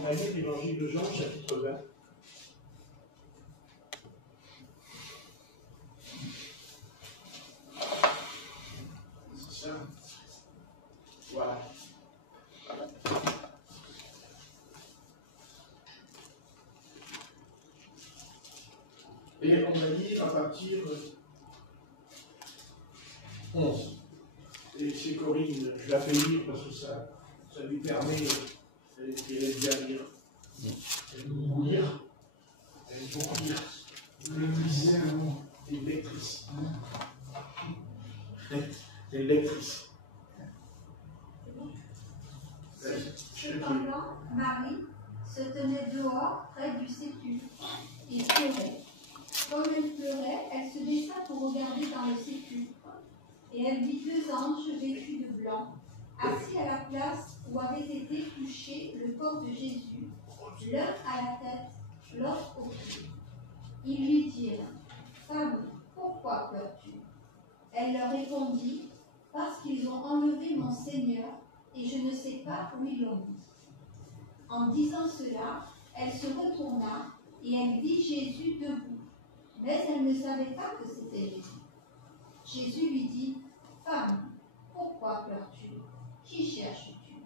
On va lire l'Évangile de Jean, chapitre 20. C'est ça. Voilà. Et on va lire à partir 11. Et c'est Corinne, je la fais lire parce que ça lui permet, elle aime bien lire. Elle aime beaucoup lire. Elle aime beaucoup lire. Une lectrice. Une lectrice. Cependant, Marie se tenait dehors près du sépulcre et pleurait. Comme elle pleurait, elle se baissa pour regarder dans le sépulcre, et elle vit 2 anges vêtus de blanc, assis à la place où avait été couché le corps de Jésus, l'un à la tête, l'autre aux pieds. Ils lui dirent: Femme, pourquoi pleures-tu? Elle leur répondit: Parce qu'ils ont enlevé mon Seigneur, et je ne sais pas où ils l'ont mis. En disant cela, elle se retourna, et elle vit Jésus debout. Mais elle ne savait pas que c'était Jésus. Jésus lui dit: Femme, pourquoi pleures-tu? Qui cherches-tu?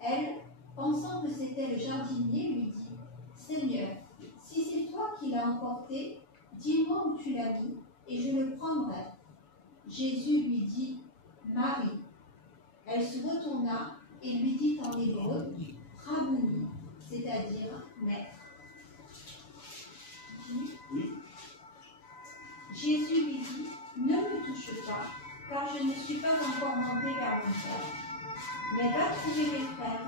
Elle, pensant que c'était le jardinier, lui dit: Seigneur, si c'est toi qui l'as emporté, dis-moi où tu l'as mis, et je le prendrai. Jésus lui dit: Marie. Elle se retourna et lui dit en hébreu: Rabouni, c'est-à-dire maître. Oui. Jésus lui dit: Ne me touche pas, car je ne suis pas encore monté vers mon Père. Mais va trouver mes frères,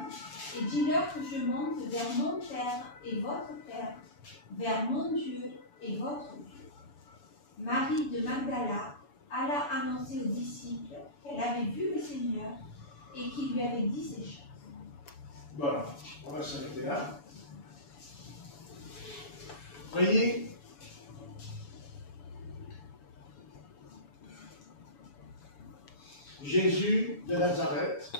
et dis-leur que je monte vers mon Père et votre Père, vers mon Dieu et votre Dieu. Marie de Magdala alla annoncer aux disciples qu'elle avait vu le Seigneur et qu'il lui avait dit ces choses. Voilà, on va s'arrêter là. Voyez, Jésus de Nazareth,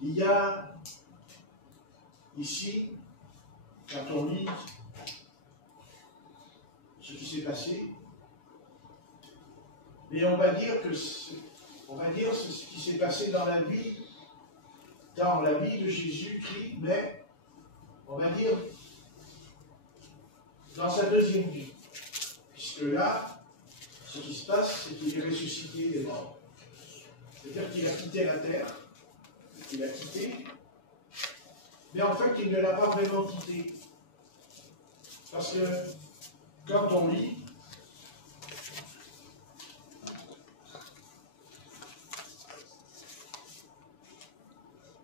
il y a ici, quand on lit ce qui s'est passé, mais on va dire ce qui s'est passé dans la vie de Jésus-Christ, mais on va dire dans sa deuxième vie. Puisque là, ce qui se passe, c'est qu'il est ressuscité des morts. C'est-à-dire qu'il a quitté la terre, il a quitté, mais en fait, il ne l'a pas vraiment quitté. Parce que quand on lit,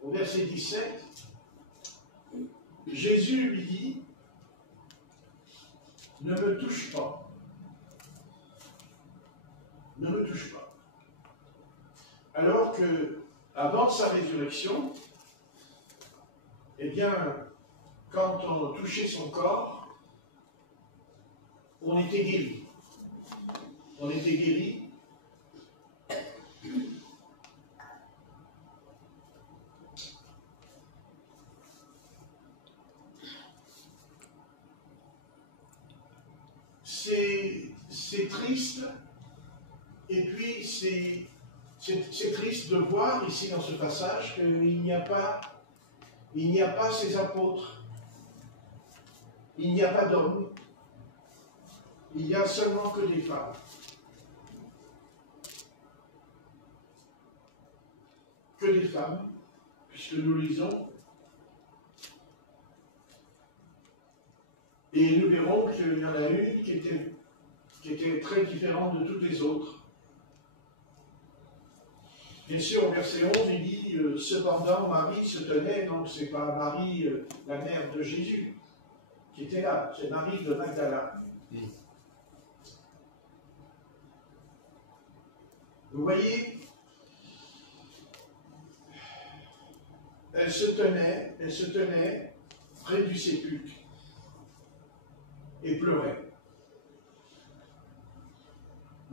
au verset 17, Jésus lui dit: ne me touche pas. Ne me touche pas. Alors que, avant sa résurrection, eh bien, quand on touchait son corps, on était guéri. On était guéri. C'est triste, et puis c'est triste de voir ici dans ce passage qu'il n'y a pas ces apôtres, il n'y a pas d'hommes, il n'y a seulement que des femmes. Que des femmes, puisque nous lisons. Et nous verrons qu'il y en a une qui était très différente de toutes les autres. Bien sûr, au verset 11, il dit « Cependant, Marie se tenait », donc ce n'est pas Marie, la mère de Jésus, qui était là, c'est Marie de Magdala. Vous voyez, elle se tenait près du sépulcre et pleurait.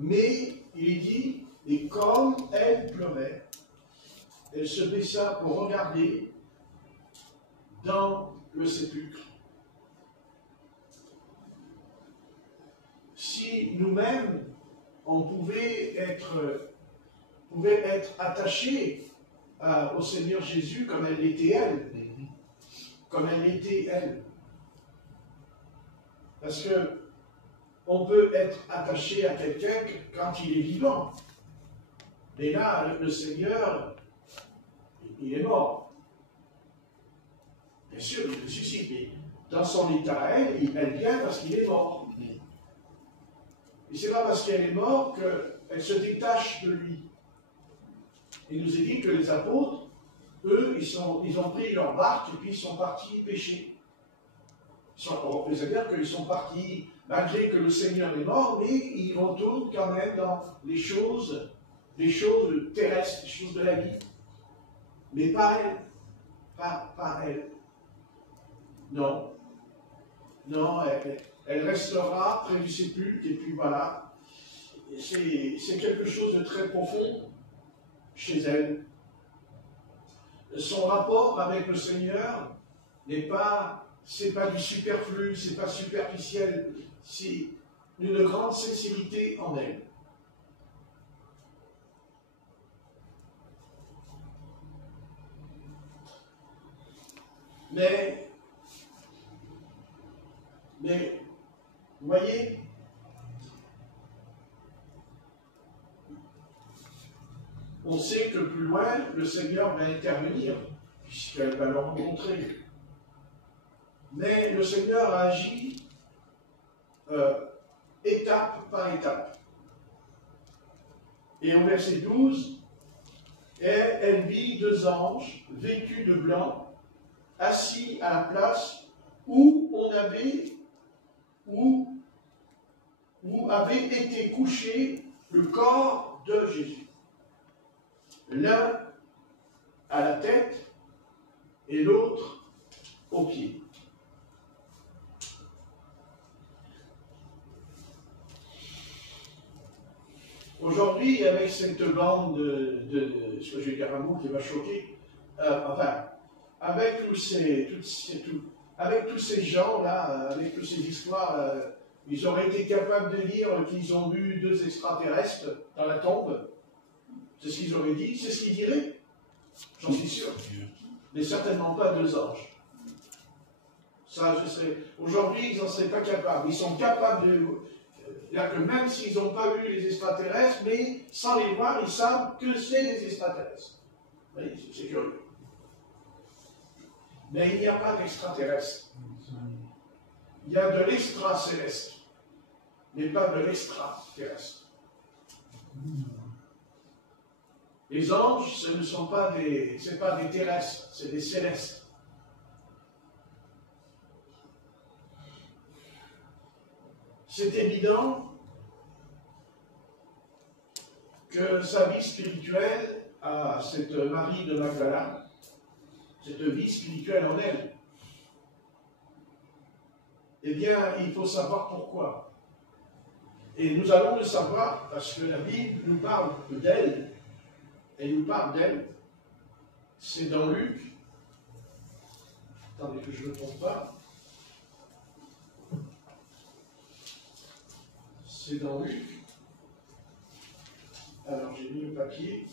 Mais il dit, Et comme elle pleurait, elle se baissa pour regarder dans le sépulcre. Si nous-mêmes, on pouvait être attachés au Seigneur Jésus comme elle l'était elle. Comme elle l'était elle. Parce que on peut être attaché à quelqu'un quand il est vivant. Mais là, le Seigneur, il est mort. Bien sûr, il ressuscite, mais dans son état à elle, elle vient parce qu'il est mort. Et c'est pas parce qu'elle est morte qu'elle se détache de lui. Il nous est dit que les apôtres, eux, ils ont pris leur barque et puis ils sont partis pêcher. On peut dire qu'ils sont partis, malgré que le Seigneur est mort, mais ils retournent quand même dans les choses terrestres, les choses de la vie. Mais pas elle. Pas elle. Non. Non, elle restera près du sépulcre, et puis voilà. C'est quelque chose de très profond chez elle. Son rapport avec le Seigneur c'est pas du superflu, c'est pas superficiel, c'est une grande sincérité en elle. Mais, vous voyez, on sait que plus loin, le Seigneur va intervenir, puisqu'elle va le rencontrer. Mais le Seigneur agit étape par étape. Et au verset 12, elle vit 2 anges vêtus de blanc, assis à la place où avait été couché le corps de Jésus. L'un à la tête et l'autre aux pieds. Aujourd'hui, avec cette bande ce que je vais dire un mot qui va choquer, avec tous ces gens-là, avec toutes ces histoires, ils auraient été capables de dire qu'ils ont vu 2 extraterrestres dans la tombe. C'est ce qu'ils auraient dit, c'est ce qu'ils diraient. J'en suis sûr. Mais certainement pas 2 anges. Ça, aujourd'hui, ils n'en seraient pas capables. Ils sont capables de... C'est-à-dire que même s'ils n'ont pas vu les extraterrestres, mais sans les voir, ils savent que c'est des extraterrestres. Oui, c'est curieux. Mais il n'y a pas d'extraterrestres. Il y a de l'extra-céleste, mais pas de l'extra-terrestre. Les anges, ce ne sont pas des terrestres, c'est des célestes. C'est évident que sa vie spirituelle à cette Marie de Magdala, cette vie spirituelle en elle, eh bien, il faut savoir pourquoi. Et nous allons le savoir parce que la Bible nous parle d'elle, elle nous parle d'elle. C'est dans Luc. Attendez que je ne me trompe pas. C'est dans Luc. Alors, j'ai mis le papier.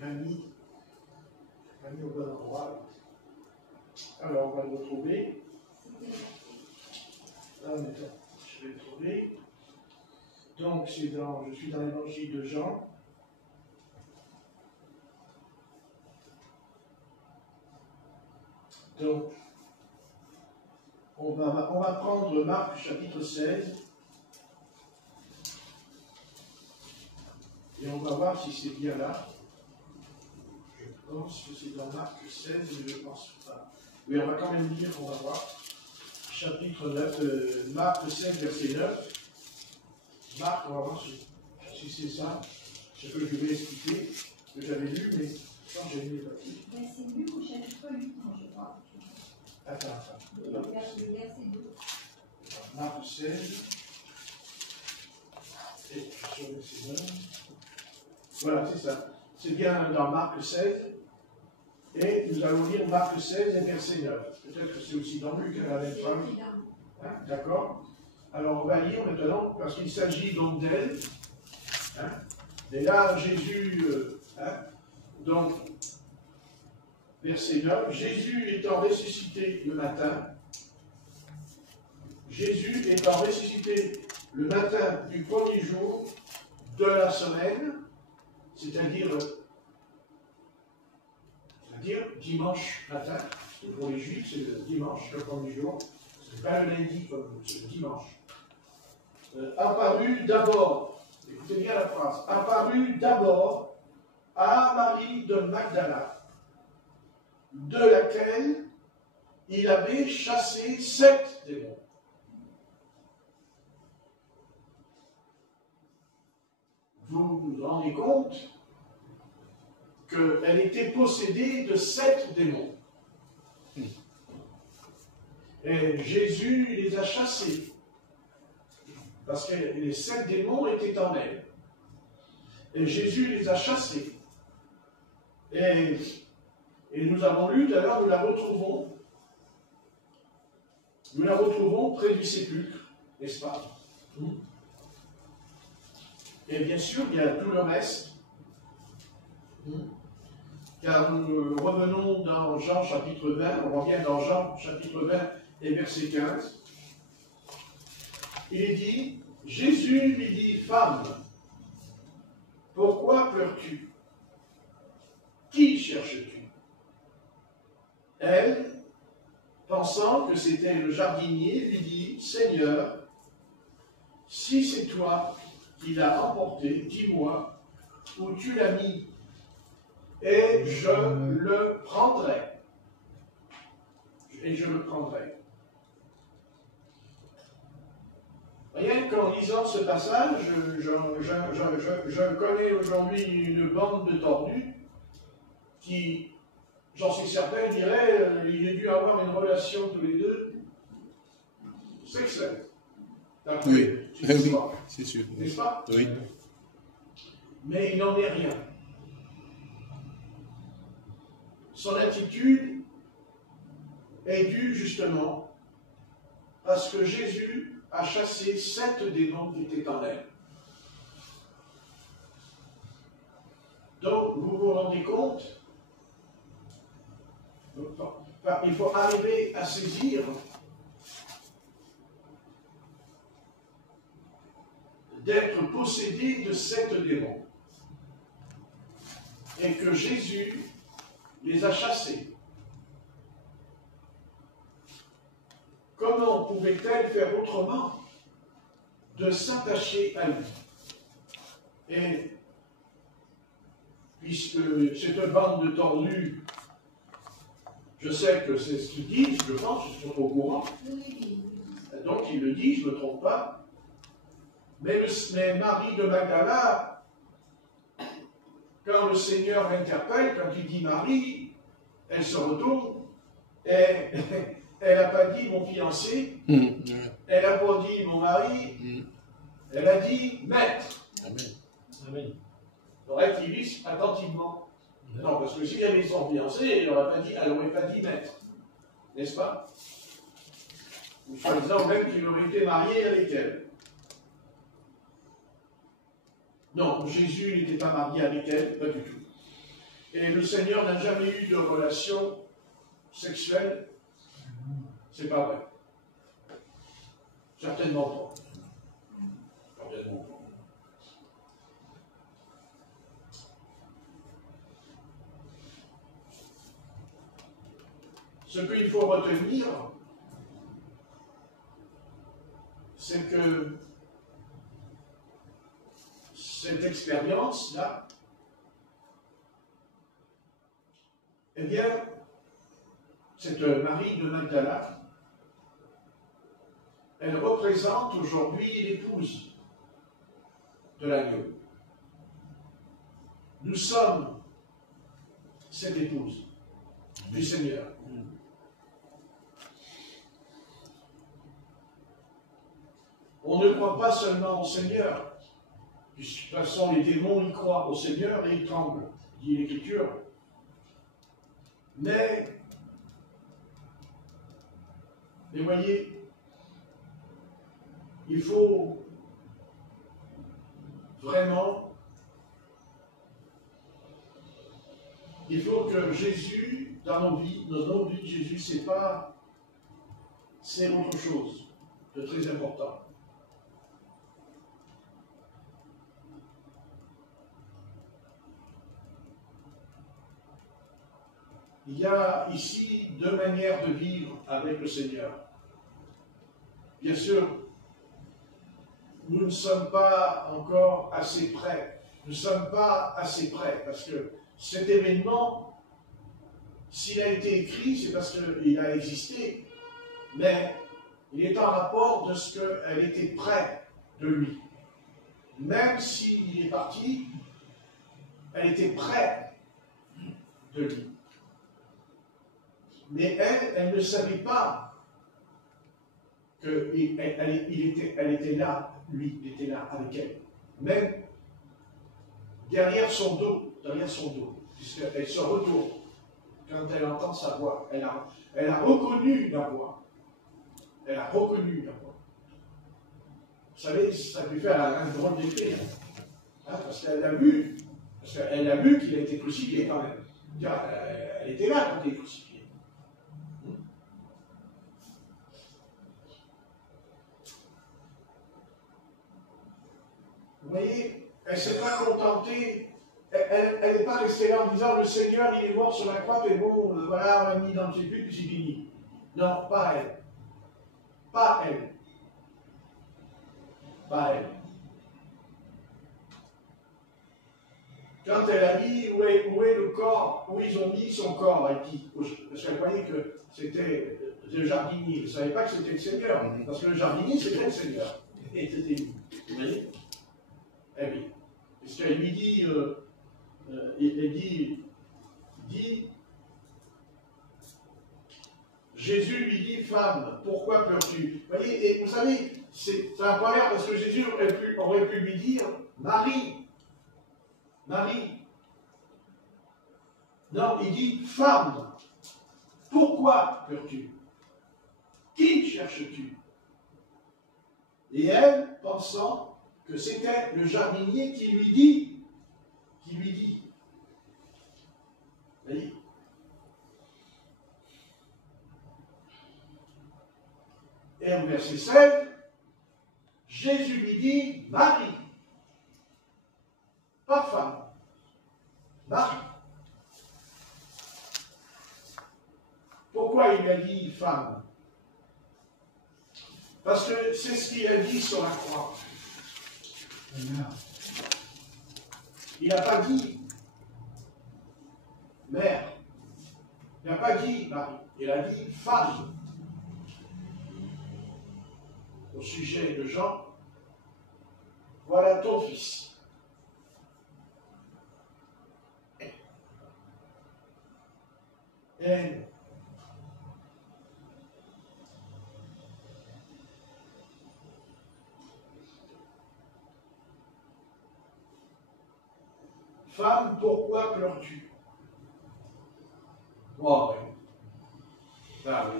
Pas mis au bon endroit. Alors, on va le retrouver. Ah, maintenant, je vais le trouver. Donc, je suis dans l'évangile de Jean. Donc, on va prendre Marc chapitre 16. Et on va voir si c'est bien là. pense que c'est dans Marc 16, mais je ne pense pas. Oui, on va quand même lire, on va voir. Chapitre 9, Marc 16, verset 9. Marc, on va voir si c'est ça, ce que je vais expliquer, que j'avais lu, mais quand j'ai lu les papiers. C'est Luc au chapitre 8, je crois. Attends. Le verset 2. Marc 16. Et sur le verset 9. Voilà, c'est ça. C'est bien dans Marc 16. Et nous allons lire Marc 16 et verset 9. Peut-être que c'est aussi dans Luc, à la même page. Hein, d'accord. Alors on va lire maintenant, parce qu'il s'agit donc d'elle. Hein. Et là, Jésus, donc, verset 9, Jésus étant ressuscité le matin, Jésus étant ressuscité le matin du premier jour de la semaine, c'est-à-dire dimanche matin, pour les Juifs, c'est le dimanche, le premier jour, c'est pas le lundi comme c'est le dimanche. Apparu d'abord, écoutez bien la phrase, apparu d'abord à Marie de Magdala, de laquelle il avait chassé 7 démons. Vous vous rendez compte qu'elle était possédée de 7 démons. Et Jésus les a chassés. Parce que les 7 démons étaient en elle. Et Jésus les a chassés. Et nous avons lu, d'ailleurs, nous la retrouvons près du sépulcre, n'est-ce pas? Et bien sûr, il y a tout le reste. Car nous revenons dans Jean chapitre 20, on revient dans Jean chapitre 20 et verset 15. Il est dit, Jésus lui dit, femme, pourquoi pleures-tu? Qui cherches-tu? Elle, pensant que c'était le jardinier, lui dit, Seigneur, si c'est toi qui l'as emporté, dis-moi où tu l'as mis, et je le prendrai. Et je le prendrai. Rien qu'en lisant ce passage, je connais aujourd'hui une bande de tordus qui, j'en suis certain, dirait il a dû avoir une relation tous les deux sexuelle. Oui, c'est sûr. N'est-ce pas? Oui. Mais il n'en est rien. Son attitude est due justement parce que Jésus a chassé 7 démons qui étaient en elle. Donc, vous vous rendez compte? Il faut arriver à saisir d'être possédé de 7 démons. Et que Jésus les a chassés. Comment pouvait-elle faire autrement de s'attacher à lui? Et puisque cette bande de tordus, je sais que c'est ce qu'ils disent, je pense, ils sont au courant. Donc il le dit, je ne me trompe pas. Mais Marie de Magdala, quand le Seigneur l'interpelle, quand il dit Marie, elle se retourne et elle n'a pas dit mon fiancé, elle n'a pas dit mon mari, elle a dit maître. Amen. Réactiviste attentivement. Non, parce que s'il avait son fiancé, elle n'aurait pas dit maître. N'est-ce pas? Ou soi-disant même qu'il aurait été marié avec elle. Non, Jésus n'était pas marié avec elle, pas du tout. Et le Seigneur n'a jamais eu de relation sexuelle. C'est pas vrai. Certainement pas. Certainement pas. Ce qu'il faut retenir, c'est que cette expérience-là Eh bien, cette Marie de Magdala, elle représente aujourd'hui l'épouse de l'agneau. Nous sommes cette épouse du Seigneur. On ne croit pas seulement au Seigneur, puisque de toute façon les démons y croient au Seigneur et ils tremblent, dit l'Écriture. Mais voyez, il faut vraiment, il faut que Jésus, dans nos vies de Jésus, c'est autre chose de très important. Il y a ici deux manières de vivre avec le Seigneur. Bien sûr, nous ne sommes pas encore assez prêts. Nous ne sommes pas assez prêts parce que cet événement, s'il a été écrit, c'est parce qu'il a existé, mais il est en rapport de ce qu'elle était près de lui. Même s'il est parti, elle était près de lui. Mais elle ne savait pas qu'elle était là, lui, il était là avec elle. Même derrière son dos, puisqu'elle se retourne quand elle entend sa voix. Elle a reconnu la voix. Elle a reconnu la voix. Vous savez, ça lui fait un drôle d'effet. Hein, parce qu'elle a vu qu'il a été crucifié quand même. Elle était là quand il est crucifié. Vous voyez, elle ne s'est pas contentée, elle n'est pas restée là en disant le Seigneur il est mort sur la croix, mais bon, voilà, on l'a mis dans le sépulcre, puis c'est fini. Non, pas elle. Pas elle. Pas elle. Quand elle a dit où est le corps, où ils ont mis son corps, parce qu'elle croyait que c'était le jardinier, elle ne savait pas que c'était le Seigneur, parce que le jardinier c'était le Seigneur. Et c'était lui. Vous voyez? Eh oui. Parce qu'elle lui dit, Jésus lui dit, femme, pourquoi pleures-tu? Vous voyez, et vous savez, ça n'a pas l'air parce que Jésus aurait pu lui dire, Marie. Non, il dit, femme, pourquoi pleures-tu? Qui cherches-tu? Et elle, pensant que c'était le jardinier qui lui dit. Vous voyez? Et au verset 16, Jésus lui dit, Marie. Pas femme. Marie. Pourquoi il a dit femme? Parce que c'est ce qu'il a dit sur la croix. Il n'a pas dit mère. Il n'a pas dit Marie. Il a dit femme. Au sujet de Jean, voilà ton fils. Et femme, pourquoi pleures-tu? Oh, oui. Ah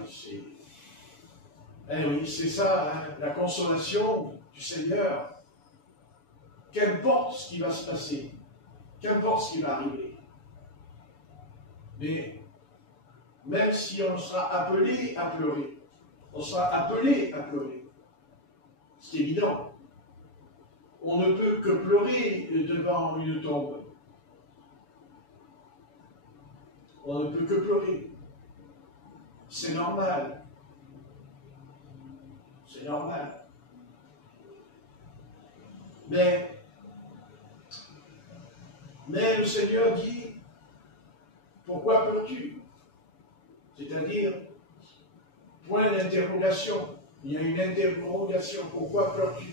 oui, c'est ça, hein, la consolation du Seigneur. Qu'importe ce qui va se passer, qu'importe ce qui va arriver. Mais même si on sera appelé à pleurer, c'est évident. On ne peut que pleurer devant une tombe. On ne peut que pleurer. C'est normal. C'est normal. Mais le Seigneur dit, pourquoi pleures-tu? C'est-à-dire, point d'interrogation. Il y a une interrogation. Pourquoi pleures-tu?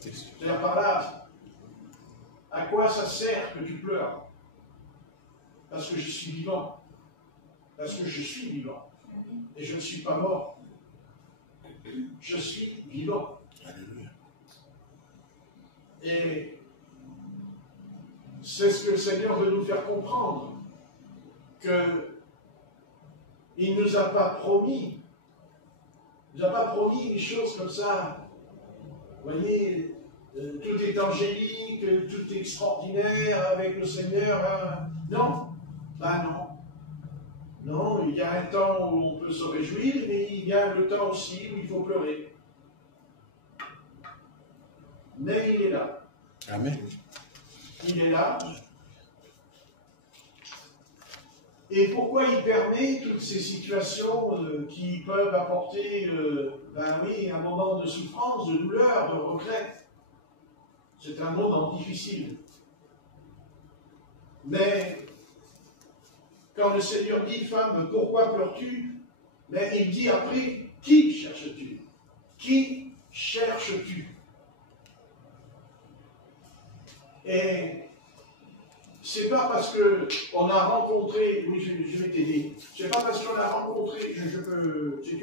C'est-à-dire par là, à quoi ça sert que tu pleures? Parce que je suis vivant. Parce que je suis vivant. Et je ne suis pas mort. Je suis vivant. Alléluia. Et c'est ce que le Seigneur veut nous faire comprendre. Il ne nous a pas promis. Il ne nous a pas promis des choses comme ça. Vous voyez, tout est angélique, tout est extraordinaire avec le Seigneur. Hein. Non. Ben non. Non, il y a un temps où on peut se réjouir, mais il y a le temps aussi où il faut pleurer. Mais il est là. Amen. Il est là. Et pourquoi il permet toutes ces situations qui peuvent apporter, un moment de souffrance, de douleur, de regret? C'est un moment difficile. Mais quand le Seigneur dit, femme, pourquoi pleures-tu? Mais il dit après, qui cherches-tu? Qui cherches-tu? Et c'est pas parce qu'on a rencontré, oui, je vais t'aider, c'est pas parce qu'on a rencontré, si tu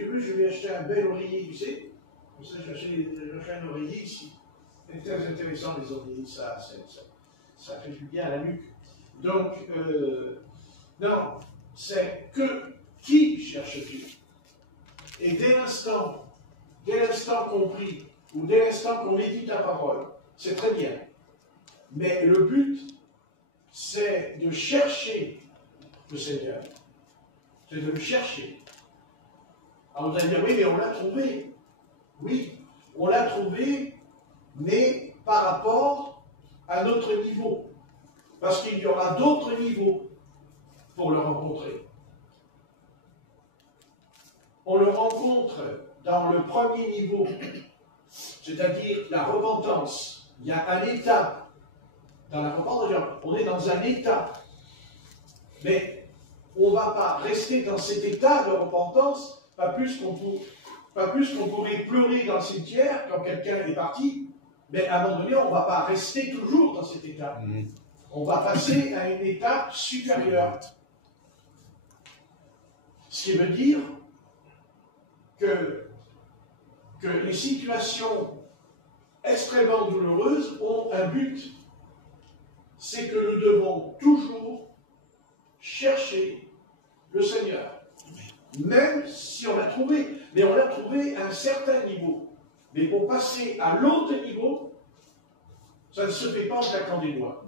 veux, je vais acheter un bel oreiller, tu sais, comme ça j'ai acheté un oreiller ici. C'est très intéressant les oreillers, ça fait du bien à la nuque. Donc, non, c'est que qui cherches-tu? Et dès l'instant compris, ou dès l'instant qu'on médite ta parole, c'est très bien. Mais le but, c'est de chercher le Seigneur. C'est de le chercher. Alors vous allez dire, oui, mais on l'a trouvé. Oui, on l'a trouvé, mais par rapport à notre niveau. Parce qu'il y aura d'autres niveaux pour le rencontrer. On le rencontre dans le premier niveau, c'est-à-dire la repentance. Il y a un état. Dans la repentance, on est dans un état. Mais on ne va pas rester dans cet état de repentance, pas plus qu'on pourrait pleurer dans le cimetière quand quelqu'un est parti, mais à un moment donné, on ne va pas rester toujours dans cet état. On va passer à une étape supérieure. Ce qui veut dire que les situations extrêmement douloureuses ont un but. C'est que nous devons toujours chercher le Seigneur. Même si on l'a trouvé, mais on l'a trouvé à un certain niveau. Mais pour passer à l'autre niveau, ça ne se fait pas en claquant des doigts.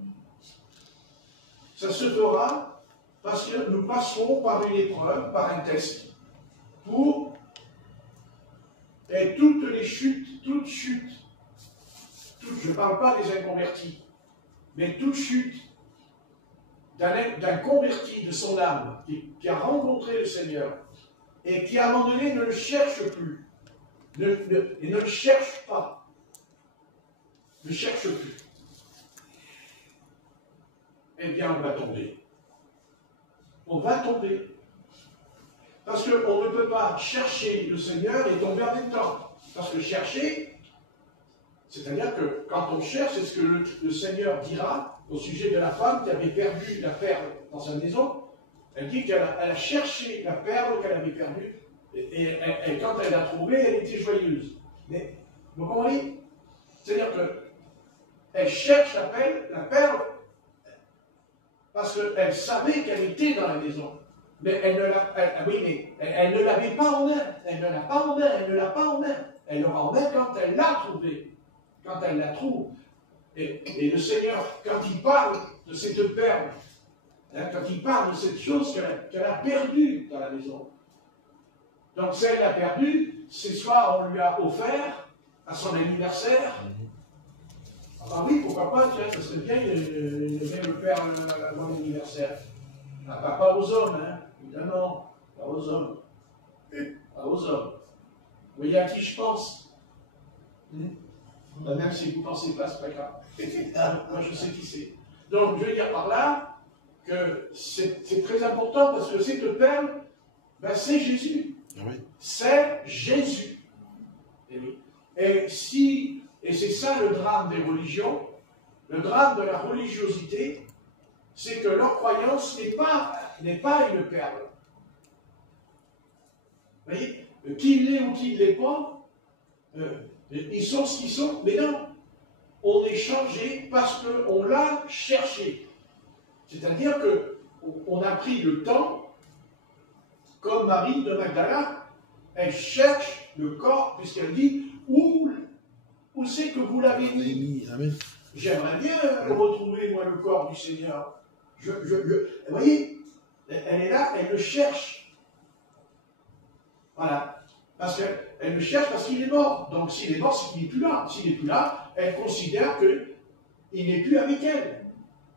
Ça se fera parce que nous passerons par une épreuve, par un test, et toutes les chutes, je ne parle pas des inconvertis, mais toute chute d'un converti de son âme qui a rencontré le Seigneur et qui à un moment donné ne le cherche plus, et ne le cherche pas, ne cherche plus, eh bien on va tomber. On va tomber. Parce qu'on ne peut pas chercher le Seigneur et tomber en même temps. Parce que chercher, c'est-à-dire que quand on cherche, c'est ce que le Seigneur dira au sujet de la femme qui avait perdu la perle dans sa maison. Elle dit qu'elle a cherché la perle qu'elle avait perdue, et quand elle l'a trouvée, elle était joyeuse. Mais, vous comprenez? C'est-à-dire qu'elle cherche la perle, parce qu'elle savait qu'elle était dans la maison. Mais elle ne l'avait pas en main. Elle ne l'a pas en main, elle ne l'a pas en main. Elle l'aura en main quand elle l'a trouvée. Quand elle la trouve. Et le Seigneur, quand il parle de cette perle, quand il parle de cette chose qu'elle a perdue dans la maison. Donc si elle l'a perdue, c'est soit on lui a offert à son anniversaire. Ah oui, pourquoi pas, tiens, ça serait bien, il vient me faire à mon anniversaire. Pas aux hommes, hein, évidemment, pas aux hommes. Pas aux hommes. Vous voyez à qui je pense? Même si vous ne pensez pas, c'est pas grave. Moi, je sais qui c'est. Donc, je veux dire par là que c'est très important parce que cette perle, ben, c'est Jésus. Ah oui. C'est Jésus. Et, oui. Et c'est ça le drame des religions, le drame de la religiosité, c'est que leur croyance n'est pas une perle. Vous voyez, qu'il l'est ou qu'il ne l'est pas, ils sont ce qu'ils sont, mais non, on est changé parce qu'on l'a cherché. C'est-à-dire qu'on a pris le temps, comme Marie de Magdala, elle cherche le corps, puisqu'elle dit, où c'est que vous l'avez mis? J'aimerais bien retrouver, moi, le corps du Seigneur. Vous voyez, elle est là, elle le cherche. Voilà. Parce qu'elle le cherche parce qu'il est mort. Donc s'il est mort, c'est qu'il n'est plus là. S'il n'est plus là, elle considère qu'il n'est plus avec elle.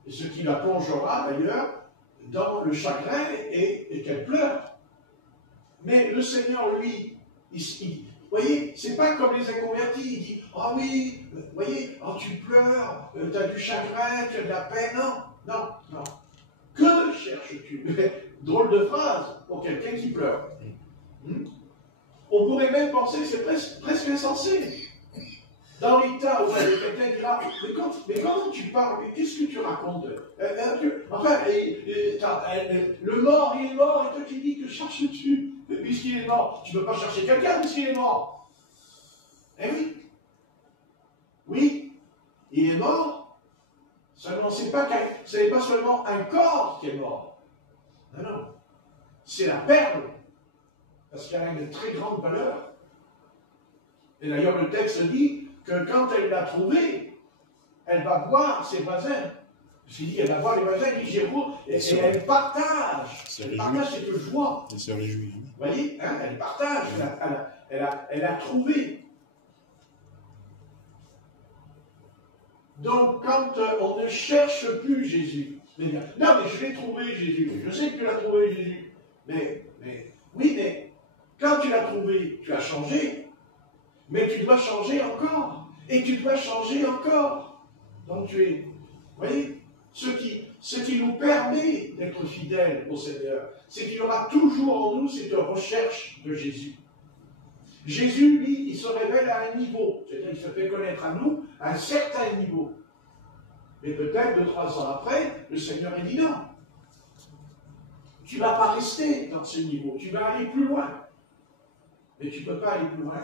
Et ce qui la plongera d'ailleurs dans le chagrin et qu'elle pleure. Mais le Seigneur, lui, vous voyez, c'est pas comme les inconvertis, il dit, ah oh oui, vous voyez, oh, tu pleures, tu as du chagrin, tu as de la peine. Non. Que cherches-tu? Drôle de phrase pour quelqu'un qui pleure. On pourrait même penser que c'est presque insensé. Dans l'état où quelqu'un qui dira, mais quand tu parles, qu'est-ce que tu racontes? Enfin, le mort, il est mort, et toi tu dis que cherches-tu puisqu'il est mort? Tu ne peux pas chercher quelqu'un puisqu'il est mort. Eh oui. Oui, il est mort. Seulement, ce n'est pas seulement un corps qui est mort. Non. C'est la perle. Parce qu'elle a une très grande valeur. Et d'ailleurs, le texte dit que quand elle l'a trouvée, elle va voir ses voisins. Je dit, elle va voir les voisins, elle dit, et elle partage. Elle partage cette joie. Elle se réjouit. Vous voyez, hein, elle partage. Elle a trouvé. Donc, quand on ne cherche plus Jésus, non, mais je l'ai trouvé, Jésus. Je sais que tu l'as trouvé, Jésus. Mais, quand tu l'as trouvé, tu as changé, mais tu dois changer encore, et tu dois changer encore. Donc tu es, vous voyez, ce qui nous permet d'être fidèles au Seigneur, c'est qu'il y aura toujours en nous cette recherche de Jésus. Jésus, lui, il se révèle à un niveau, c'est-à-dire il se fait connaître à nous à un certain niveau. Mais peut-être 2-3 ans après, le Seigneur est dit non. Tu ne vas pas rester dans ce niveau, tu vas aller plus loin. Mais tu ne peux pas aller plus loin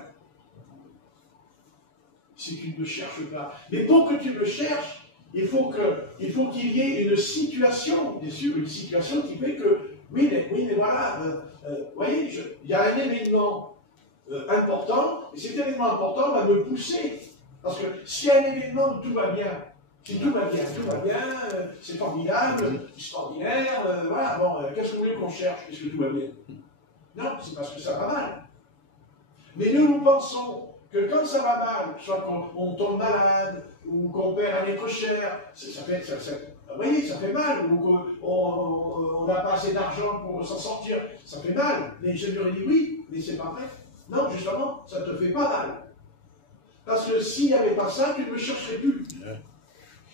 si tu ne le cherches pas. Mais pour que tu le cherches, il faut qu'il y ait une situation, bien sûr, une situation qui fait que, oui, mais voilà, vous voyez, il y a un événement important, et cet événement important va me pousser. Parce que s'il y a un événement où tout va bien, si tout va bien, c'est formidable, c'est extraordinaire, voilà, bon, qu'est-ce que vous voulez qu'on cherche puisque tout va bien? Non, c'est parce que ça va mal. Mais nous pensons que quand ça va mal, soit qu'on tombe malade, ou qu'on perd un être cher, vous voyez, ça fait mal, ou qu'on n'a pas assez d'argent pour s'en sortir, ça fait mal. Mais je lui ai dit oui, mais c'est pas vrai. Non, justement, ça ne te fait pas mal. Parce que s'il n'y avait pas ça, tu ne me chercherais plus.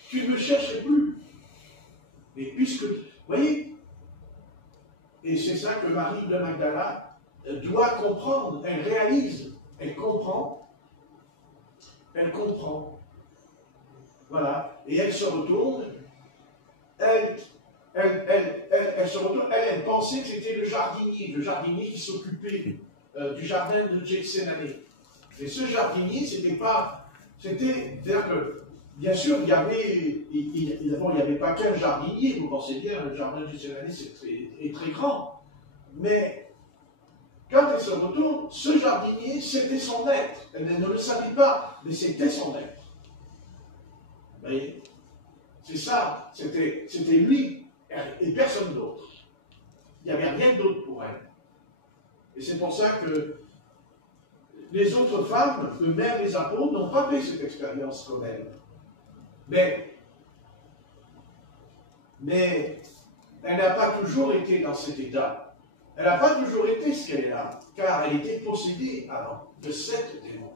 Tu ne me chercherais plus. Mais puisque, vous voyez, et c'est ça que Marie de Magdala doit comprendre, elle réalise, elle comprend. Voilà, et elle se retourne, elle pensait que c'était le jardinier qui s'occupait du jardin de Gethsémani. Et ce jardinier, c'est-à-dire que, bien sûr, il n'y avait pas qu'un jardinier, vous pensez bien, le jardin de Gethsémani est très grand, mais quand elle se retourne, ce jardinier, c'était son être. Elle ne le savait pas, mais c'était son être. Vous voyez? C'est ça, c'était lui et personne d'autre. Il n'y avait rien d'autre pour elle. Et c'est pour ça que les autres femmes, le mères des apôtres, n'ont pas fait cette expérience comme elle. Mais elle n'a pas toujours été dans cet état. Elle n'a pas toujours été ce qu'elle est là, car elle était possédée avant de 7 démons.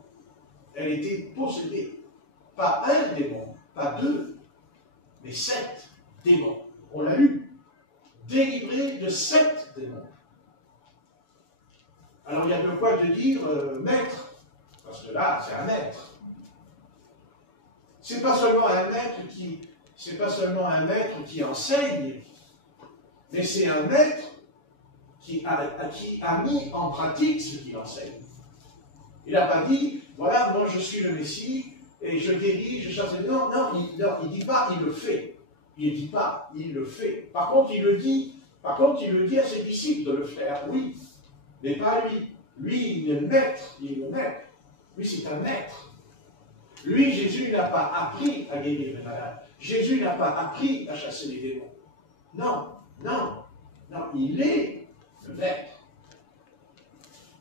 Elle était possédée. Pas un démon, pas 2, mais 7 démons. On l'a lu. délivré de 7 démons. Alors il y a de quoi te dire maître, parce que là, c'est un maître. C'est pas seulement un maître qui enseigne, mais c'est un maître qui a mis en pratique ce qu'il enseigne. Il n'a pas dit, voilà, moi je suis le Messie, et je guéris, je chasse les démons. Non, il ne dit pas, il le fait. Il ne dit pas, il le fait. Par contre, il le dit à ses disciples de le faire, oui, mais pas lui. Lui, il est le maître, Lui, c'est un maître. Lui, Jésus n'a pas appris à guérir les malades. Jésus n'a pas appris à chasser les démons. Non, il est le maître.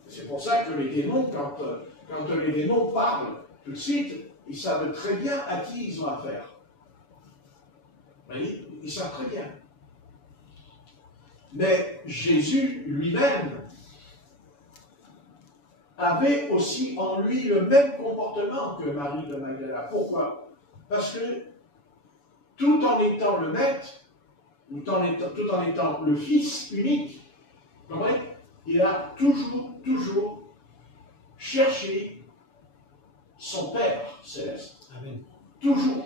C'est pour ça que les démons, quand les démons parlent, tout de suite, ils savent très bien à qui ils ont affaire. Vous voyez, ils savent très bien. Mais Jésus lui-même avait aussi en lui le même comportement que Marie de Magdala. Pourquoi? Parce que tout en étant le maître, tout en étant le Fils unique, vous comprenez, il a toujours cherché son Père céleste. Amen. Toujours.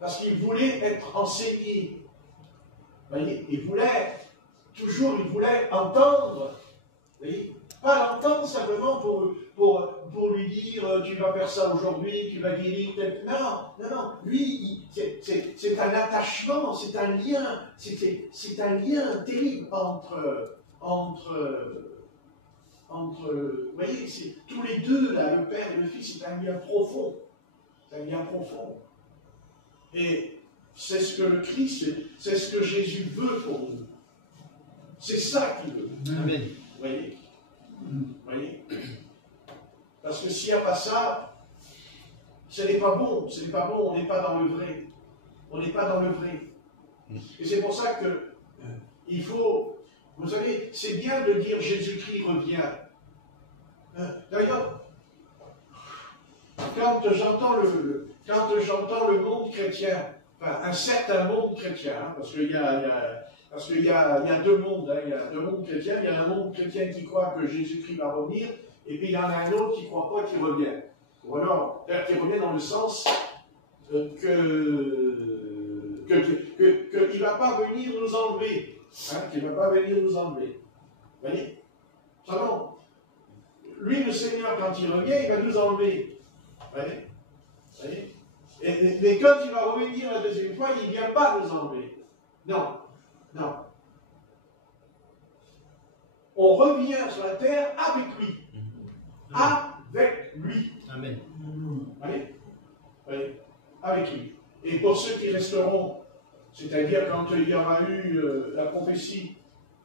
Parce qu'il voulait être enseigné. Vous voyez, il voulait entendre. Vous voyez, pas l'entendre simplement pour lui dire tu vas faire ça aujourd'hui, tu vas guérir tel. Non. Lui, c'est un attachement, c'est un lien, c'est un lien terrible entre vous voyez, c'est tous les deux, là, le Père et le Fils, c'est un lien profond. C'est un lien profond. Et c'est ce que le Christ, c'est ce que Jésus veut pour nous. C'est ça qu'il veut. Amen. Vous voyez? Parce que s'il n'y a pas ça, ce n'est pas bon, on n'est pas dans le vrai. Et c'est pour ça que il faut, vous savez, c'est bien de dire Jésus-Christ revient. D'ailleurs, quand j'entends le monde chrétien, enfin un certain monde chrétien, hein, parce qu'il y a deux mondes, hein, il y a deux mondes chrétiens, il y a un monde chrétien qui croit que Jésus-Christ va revenir, et puis il y en a un autre qui ne croit pas qu'il revient. Ou alors, qui revient dans le sens qu'il ne va pas venir nous enlever. Hein, qu'il ne va pas venir nous enlever. Vous voyez? Ça non. Lui, le Seigneur, quand il revient, il va nous enlever. Vous voyez? Mais quand il va revenir la deuxième fois, il ne vient pas nous enlever. Non. On revient sur la terre avec lui. Avec lui. Amen. Voyez? Avec lui. Et pour ceux qui resteront, c'est-à-dire quand il y aura eu la prophétie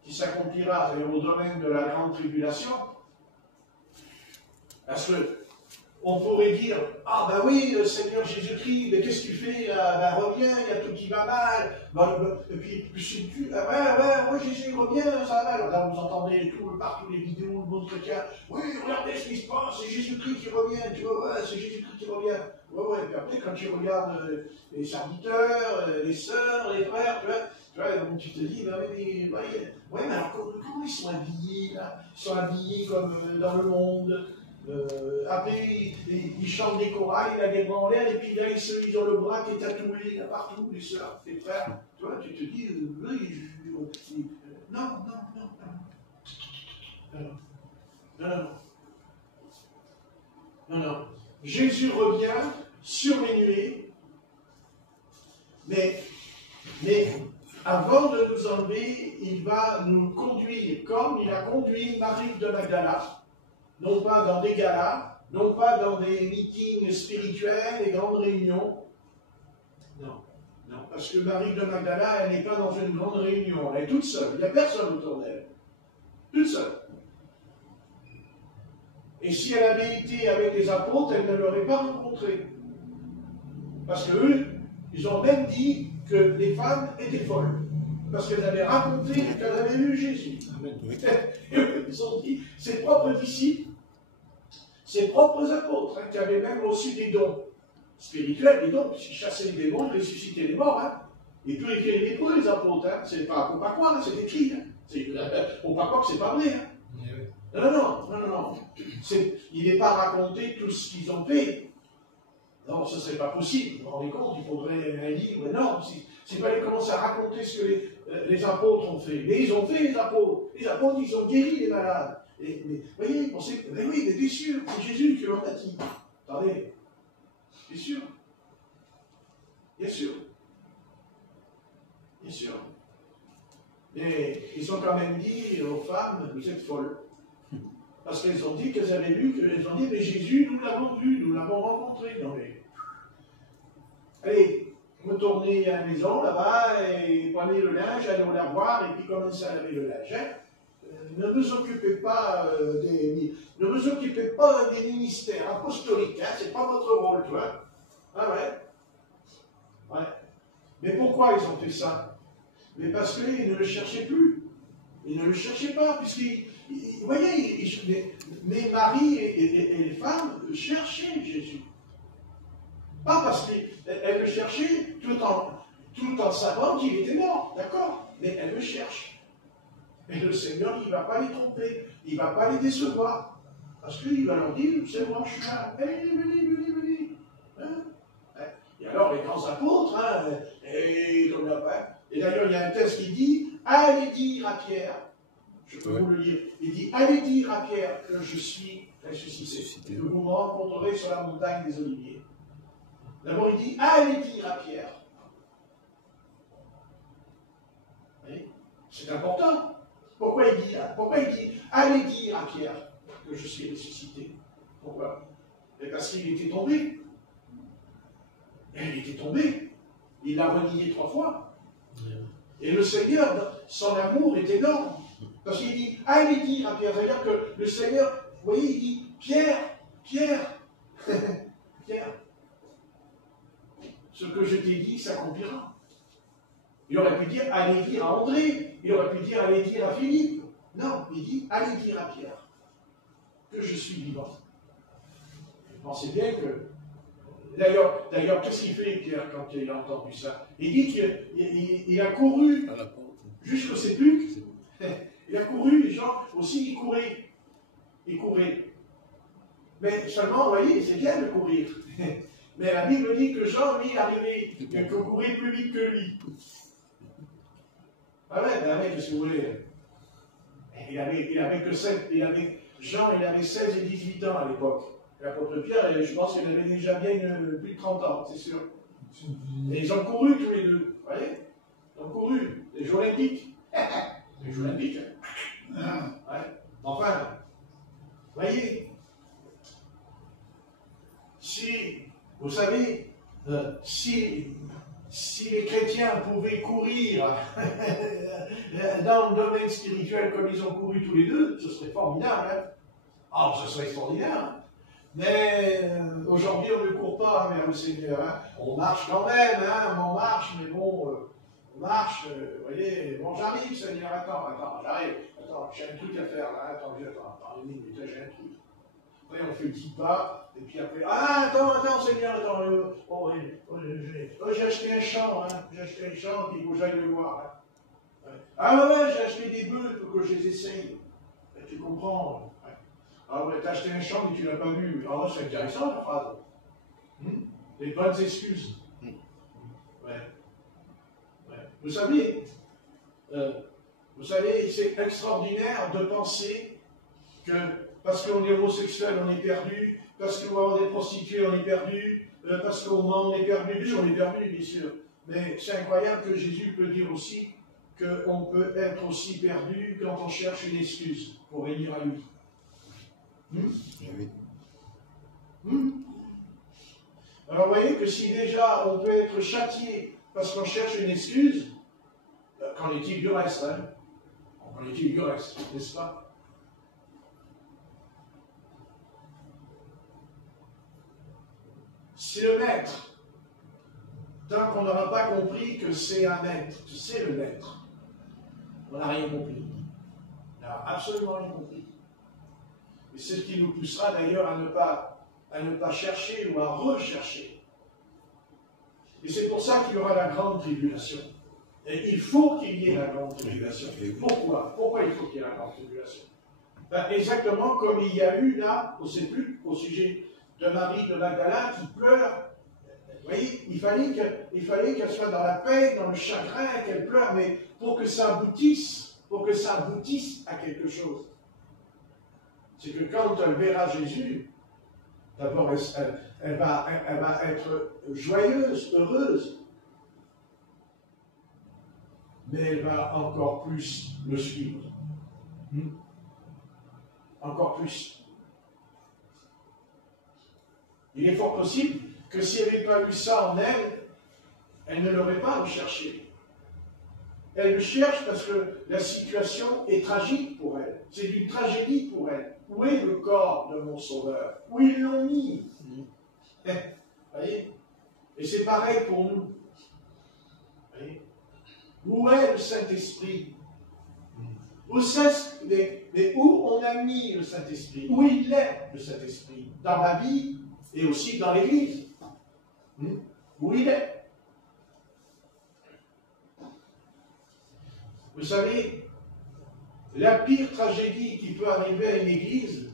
qui s'accomplira, c'est-à-dire au domaine de la grande tribulation, parce que on pourrait dire, ah ben oui, Seigneur Jésus-Christ, mais qu'est-ce que tu fais? Ben reviens, il y a tout qui va mal. Et puis, ouais, Jésus revient, ça va mal. Là, vous entendez partout les vidéos, le monde chrétien, oui, regardez ce qui se passe, c'est Jésus-Christ qui revient, tu vois, ouais, c'est Jésus-Christ qui revient. Ouais, puis après, quand tu regardes les serviteurs, les sœurs, les frères, tu vois, donc tu te dis, mais alors comment ils sont habillés, là? Ils sont habillés comme dans le monde. Après, ils chantent des chorales, il a des bras en l'air, et puis là, ils ont le bras qui est tatoué, là, partout, les sœurs, les frères. Tu vois, tu te dis, non. Jésus revient sur les nuées, mais avant de nous enlever, il va nous conduire, comme il a conduit Marie de Magdala, non pas dans des galas, non pas dans des meetings spirituels, des grandes réunions. Non, parce que Marie de Magdala, elle n'est pas dans une grande réunion, elle est toute seule, il n'y a personne autour d'elle. Toute seule. Et si elle avait été avec les apôtres, elle ne l'aurait pas rencontré. Parce que eux, ils ont même dit que les femmes étaient folles. Parce qu'elles avaient raconté qu'elles avaient vu Jésus. Amen. Et eux, ils ont dit, ses propres disciples, ses propres apôtres, hein, qui avaient même reçu des dons spirituels, des dons, chasser les démons, ressusciter les morts, hein, Et purifier les lépreux, les apôtres. Hein. C'est pas, faut pas croire, hein, c'est écrit. Hein. Faut pas croire que c'est pas vrai. Hein. Non. Il n'est pas raconté tout ce qu'ils ont fait. Non, ce ne serait pas possible. Vous vous rendez compte, il faudrait un livre énorme. S'il fallait commencer à raconter ce que les apôtres ont fait. Mais ils ont fait, les apôtres. Les apôtres, ils ont guéri les malades. Mais voyez, ils pensaient, mais oui, mais bien sûr, c'est Jésus qui leur a dit. Attendez, bien sûr. Bien sûr. Bien sûr. Mais ils ont quand même dit aux femmes, vous êtes folles. Parce qu'elles ont dit qu'elles avaient lu, qu'elles ont dit, mais Jésus, nous l'avons vu, nous l'avons rencontré. Non mais. Allez, retournez à la maison là-bas et prenez le linge, allez au lavoir et puis commencez à laver le linge. Hein. Ne vous occupez pas des ministères apostoliques, hein, c'est pas votre rôle, tu vois. Ah ouais. Mais pourquoi ils ont fait ça? Mais parce qu'ils ne le cherchaient plus. Ils ne le cherchaient pas, puisqu'ils. Vous voyez, mais Marie et les femmes cherchaient Jésus. Pas parce qu'elles le cherchaient tout en savant qu'il était mort, d'accord? Mais elles le cherchent. Et le Seigneur, il ne va pas les tromper, il ne va pas les décevoir. Parce qu'il va leur dire, c'est moi, je suis là, venez. Hein? Et alors les grands apôtres, hein, et d'ailleurs il y a un texte qui dit, allez dire à Pierre, je peux vous le lire, il dit, allez dire à Pierre que je suis ressuscité, que vous me rencontrerez sur la montagne des Oliviers. D'abord il dit, allez dire à Pierre. C'est important. Pourquoi il dit, allez dire à Pierre que je suis ressuscité? Pourquoi? Parce qu'il était tombé. Il était tombé. Il l'a renié 3 fois. Et le Seigneur, son amour est énorme. Parce qu'il dit, allez dire à Pierre. C'est-à-dire que le Seigneur, vous voyez, il dit, Pierre, Pierre, ce que je t'ai dit s'accomplira. Il aurait pu dire, allez dire à André. Il aurait pu dire, allez dire à Philippe. Non, il dit, allez dire à Pierre que je suis vivant. Vous pensez bien que... D'ailleurs, qu'est-ce qu'il fait, Pierre, quand il a entendu ça? Il dit qu'il a couru jusqu'au sépulcre. Il a couru, les gens aussi, ils couraient. Mais seulement, vous voyez, c'est bien de courir. Mais la Bible dit que Jean, lui, arrivait, qu'il courait plus vite que lui. Ah ouais, qu'est-ce que vous voulez? Il avait que 7, Jean, il avait 16 et 18 ans à l'époque. L'apôtre Pierre, je pense qu'il avait déjà bien plus de 30 ans, c'est sûr. Et ils ont couru tous les deux, vous voyez? Ils ont couru, les Jeux olympiques. Les Jeux olympiques. Ouais. Enfin, vous voyez, vous savez, si les chrétiens pouvaient courir dans le domaine spirituel comme ils ont couru tous les deux, ce serait formidable. Hein? Oh, ce serait extraordinaire. Mais aujourd'hui, on ne court pas vers le Seigneur. Hein? On marche quand même, hein? On marche, mais bon, on marche, vous voyez, bon, j'arrive, Seigneur, attends, j'arrive. Attends, j'ai un truc à faire, là. Attends, une minute, j'ai un truc. Après, on fait le petit pas, et puis après, attends, Seigneur, attends, j'ai acheté un champ, hein, puis il faut que j'aille le voir. Hein. Ouais, j'ai acheté des bœufs pour que je les essaye. Ben, tu comprends? Ouais. Ah ouais, t'as acheté un champ, mais tu ne l'as pas vu. Ah ouais, c'est intéressant, la phrase. Des bonnes excuses. Ouais. Vous savez, c'est extraordinaire de penser que parce qu'on est homosexuel, on est perdu, parce qu'on est prostitué, on est perdu, parce qu'on ment, on est perdu, bien sûr. Mais c'est incroyable que Jésus peut dire aussi qu'on peut être aussi perdu quand on cherche une excuse pour venir à lui. Alors vous voyez que si déjà on peut être châtié parce qu'on cherche une excuse, qu'en est-il du reste, hein? Qu'en est-il du reste, n'est-ce pas? C'est le maître. Tant qu'on n'aura pas compris que c'est un maître, c'est le maître, on n'a rien compris. On n'a absolument rien compris. Et c'est ce qui nous poussera d'ailleurs à ne pas chercher ou à rechercher. Et c'est pour ça qu'il y aura la grande tribulation. Et il faut qu'il y ait la grande tribulation. Pourquoi? Pourquoi il faut qu'il y ait la grande tribulation? Ben, exactement comme il y a eu là, au sépulcre, au sujet de Marie de Magdala qui pleure. Vous voyez, il fallait qu'elle soit dans la peine, dans le chagrin, qu'elle pleure, mais pour que ça aboutisse à quelque chose. C'est que quand elle verra Jésus, d'abord elle va être joyeuse, heureuse, mais elle va encore plus le suivre. Encore plus. Il est fort possible que si elle n'avait pas eu ça en elle, elle ne l'aurait pas recherché. Elle le cherche parce que la situation est tragique pour elle. C'est une tragédie pour elle. Où est le corps de mon Sauveur? Où ils l'ont mis? Voyez? Et c'est pareil pour nous. Voyez? Où est le Saint-Esprit? Mais où on a mis le Saint-Esprit? Où il est, le Saint-Esprit? Dans ma vie et aussi dans l'Église. Où il est? Vous savez, la pire tragédie qui peut arriver à une Église,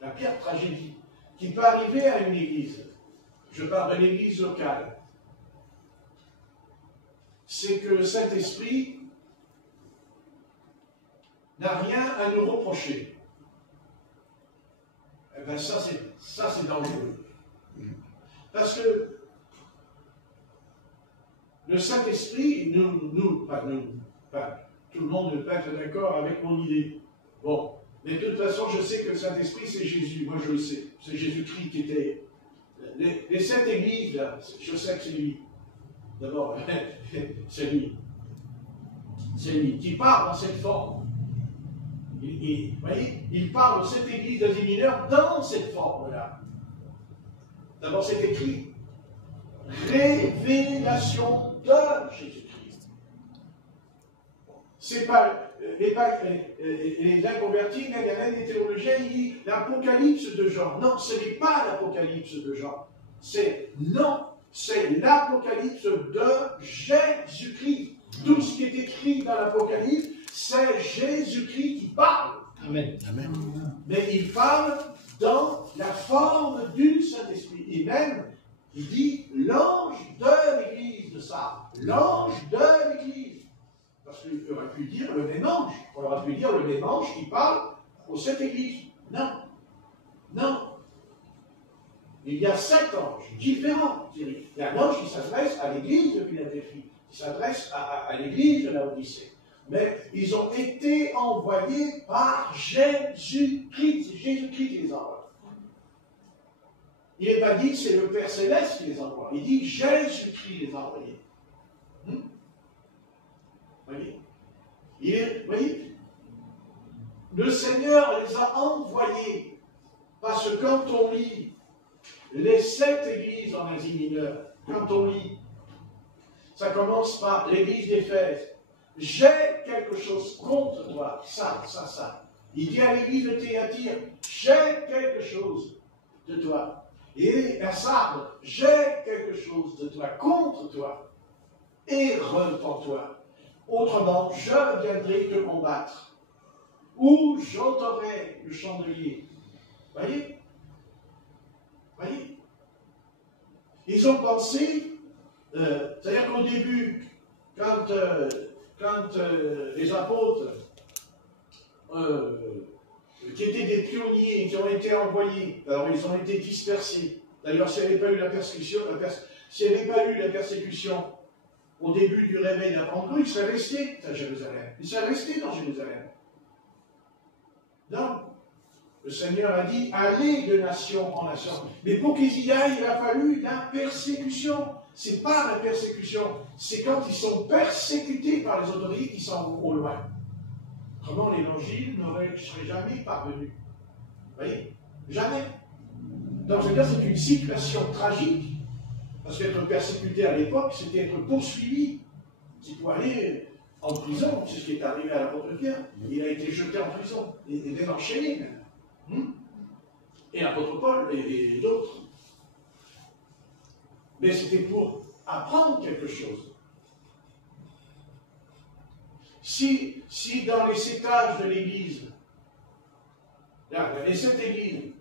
la pire tragédie qui peut arriver à une Église, je parle de l'Église locale, c'est que le Saint-Esprit n'a rien à nous reprocher. Eh bien, ça c'est dangereux. Parce que le Saint-Esprit, tout le monde ne peut pas être d'accord avec mon idée. Bon, mais de toute façon, je sais que le Saint-Esprit, c'est Jésus. Moi, je le sais. C'est Jésus-Christ qui était... Les sept églises, là, je sais que c'est lui. D'abord, c'est lui. C'est lui qui parle dans cette forme. Vous voyez, il parle de cette église d'Asie mineure dans cette forme-là. D'abord, c'est écrit. Révélation de Jésus-Christ. C'est pas les inconvertis, même les théologiens, ils disent l'Apocalypse de Jean. Non, ce n'est pas l'Apocalypse de Jean. C'est l'Apocalypse de Jésus-Christ. Tout ce qui est écrit dans l'Apocalypse, c'est Jésus-Christ qui parle. Amen. Amen. Mais il parle dans la forme du Saint-Esprit. Et même, il dit l'ange de l'Église de ça. L'ange de l'Église. Parce qu'il aurait pu dire le même ange. On aurait pu dire le même ange qui parle aux sept églises. Non. Non. Il y a 7 anges différents. Il y a un ange qui s'adresse à l'église de Philadelphie, qui s'adresse à l'église de Laodicée. Mais ils ont été envoyés par Jésus-Christ. C'est Jésus-Christ qui les envoie. Il n'est pas dit que c'est le Père Céleste qui les envoie. Il dit Jésus-Christ les a envoyés. Voyez, le Seigneur les a envoyés. Parce que quand on lit les 7 églises en Asie mineure, quand on lit, ça commence par l'église d'Éphèse. J'ai quelque chose contre toi, ça. Il dit à l'église de Thyatire, j'ai quelque chose de toi. Et à Sardes, j'ai quelque chose de toi, contre toi. Et repens-toi. Autrement, je viendrai te combattre. Ou j'ôterai le chandelier. Voyez? Ils ont pensé, c'est-à-dire qu'au début, quand les apôtres, qui étaient des pionniers, qui ont été envoyés, alors ils ont été dispersés. D'ailleurs, s'il n'y avait pas eu la persécution au début du réveil d'Apprendre, ils seraient restés à Jérusalem. Ils seraient restés dans Jérusalem. Non. Le Seigneur a dit, allez de nation en nation. Mais pour qu'ils y aillent, il a fallu la persécution. Ce n'est pas la persécution, c'est quand ils sont persécutés par les autorités qui sont au loin. Autrement, l'évangile ne serait jamais parvenu. Vous voyez? Jamais. Donc, je veux dire, c'est une situation tragique. Parce qu'être persécuté à l'époque, c'était être poursuivi. C'est pour aller en prison. C'est ce qui est arrivé à l'apôtre Pierre. Il a été jeté en prison. Et même enchaîné, même. Et l'apôtre Paul et d'autres. Mais c'était pour apprendre quelque chose. Si dans les 7 âges de l'Église, il y a les 7 Églises,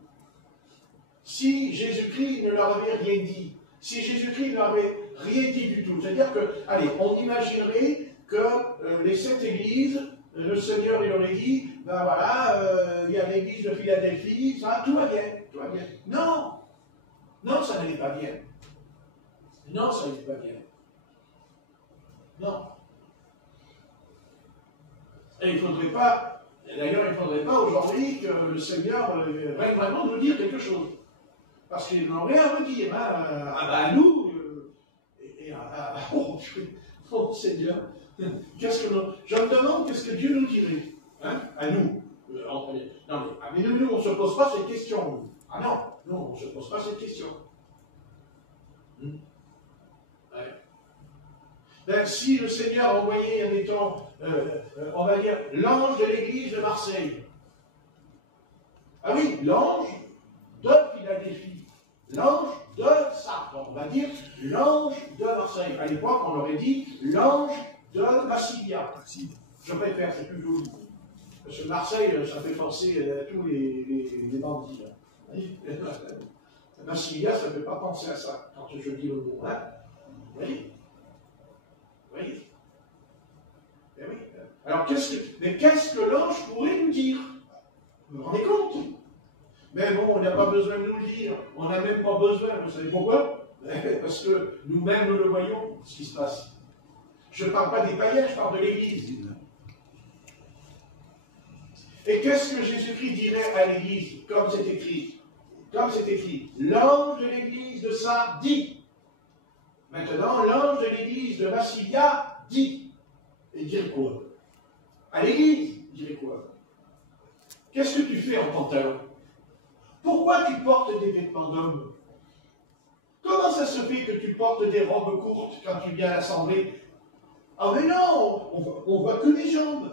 si Jésus-Christ ne leur avait rien dit, si Jésus-Christ ne leur avait rien dit du tout, c'est-à-dire que, allez, on imaginerait que les 7 Églises, le Seigneur il aurait dit, ben voilà, il y a l'Église de Philadelphie, ça, tout va bien, tout va bien. Non, non, ça n'allait pas bien. Non, ça n'allait pas bien. Non. Et il ne faudrait pas, d'ailleurs, il ne faudrait pas aujourd'hui que le Seigneur veuille vraiment nous dire quelque chose. Parce qu'ils n'ont rien à nous dire. Hein. À nous, oh Seigneur, qu'est-ce que je me demande qu'est-ce que Dieu nous dirait. Hein, à nous. Non, mais nous, on ne se pose pas cette question. Ah non, non, on ne se pose pas cette question. Ouais. Ben, si le Seigneur envoyait, admettons, on va dire, l'ange de l'église de Marseille. Ah oui, l'ange de Philadelphie. L'ange de Sartre. On va dire l'ange de Marseille. À l'époque, on aurait dit l'ange de Massilia. Je préfère, c'est plus joli. Parce que Marseille, ça fait penser à tous les bandits. Massilia, ça ne fait pas penser à ça, quand je dis le mot. Hein? Vous voyez? Vous voyez? Eh oui. Alors, qu'est-ce que l'ange pourrait nous dire? Vous vous rendez compte? Mais bon, on n'a pas besoin de nous le dire. On n'a même pas besoin. Vous savez pourquoi? Parce que nous-mêmes, nous le voyons, ce qui se passe. Je ne parle pas des païens, je parle de l'Église. Et qu'est-ce que Jésus-Christ dirait à l'Église, comme c'est écrit? Comme c'est écrit, l'ange de l'Église de Sardes dit. Maintenant, l'ange de l'Église de Massilia dit. Il dirait quoi? À l'Église, il dirait quoi? Qu'est-ce que tu fais en pantalon? Pourquoi tu portes des vêtements d'homme? Comment ça se fait que tu portes des robes courtes quand tu viens à l'assemblée? Ah mais non, on voit que les jambes.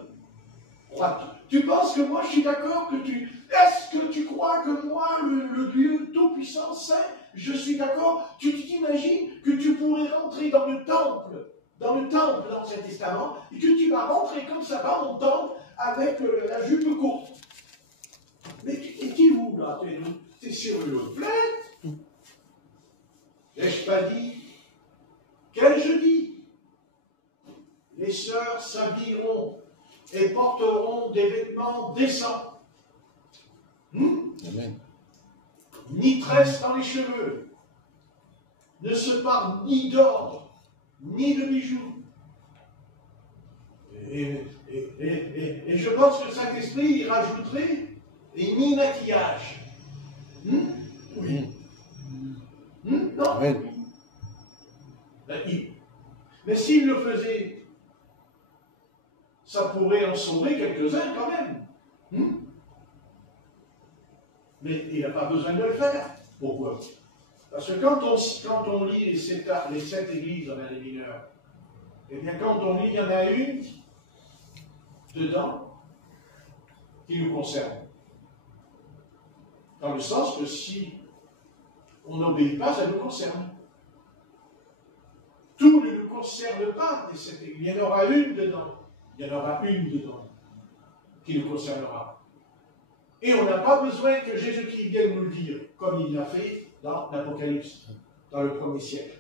Tu penses que moi je suis d'accord que tu... Est-ce que tu crois que moi, le Dieu Tout-Puissant, Saint, je suis d'accord? Tu t'imagines que tu pourrais rentrer dans le temple de l'Ancien Testament, et que tu vas rentrer comme ça dans mon temple avec la jupe courte? Mais t'es où là? T'es sur une autre planète? N'ai-je pas dit? Qu'ai-je dit? Les sœurs s'habilleront et porteront des vêtements décents. Amen. Ni tresse dans les cheveux, ne se parle ni d'or, ni de bijoux. Et je pense que Saint-Esprit y rajouterait et ni maquillage. Oui. Non. Amen. Mais s'il le faisait, ça pourrait en sauver quelques-uns quand même. Mais il n'a pas besoin de le faire. Pourquoi? Parce que quand on lit les 7 églises dans les mineurs, eh bien quand on lit, il y en a une dedans qui nous concerne. Dans le sens que si on n'obéit pas, ça nous concerne. Tout ne nous concerne pas les 7 églises. Il y en aura une dedans. Il y en aura une dedans qui nous concernera. Et on n'a pas besoin que Jésus-Christ vienne nous le dire, comme il l'a fait dans l'Apocalypse, dans le 1er siècle.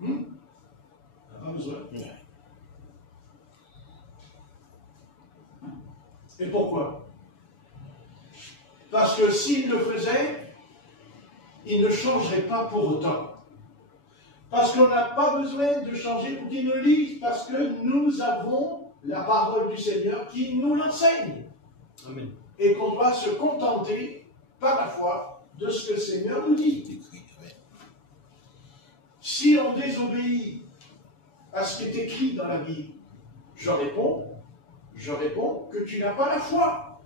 On n'a pas besoin. Et pourquoi? Parce que s'il le faisait, il ne changerait pas pour autant. Parce qu'on n'a pas besoin de changer pour qu'il le lise, parce que nous avons la parole du Seigneur qui nous l'enseigne. Amen. Et qu'on doit se contenter, par la foi, de ce que le Seigneur nous dit. Si on désobéit à ce qui est écrit dans la Bible, je réponds que tu n'as pas la foi.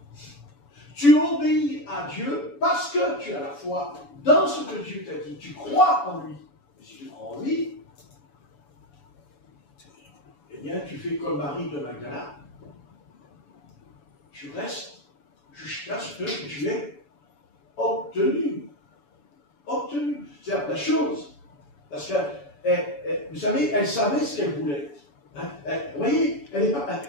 Tu obéis à Dieu parce que tu as la foi dans ce que Dieu t'a dit. Tu crois en lui. Et si tu crois en lui, eh bien, tu fais comme Marie de Magdala. Tu restes jusqu'à ce que tu aies obtenu. Obtenu. C'est-à-dire la chose. Parce que vous savez, elle savait ce qu'elle voulait. Hein? Vous voyez,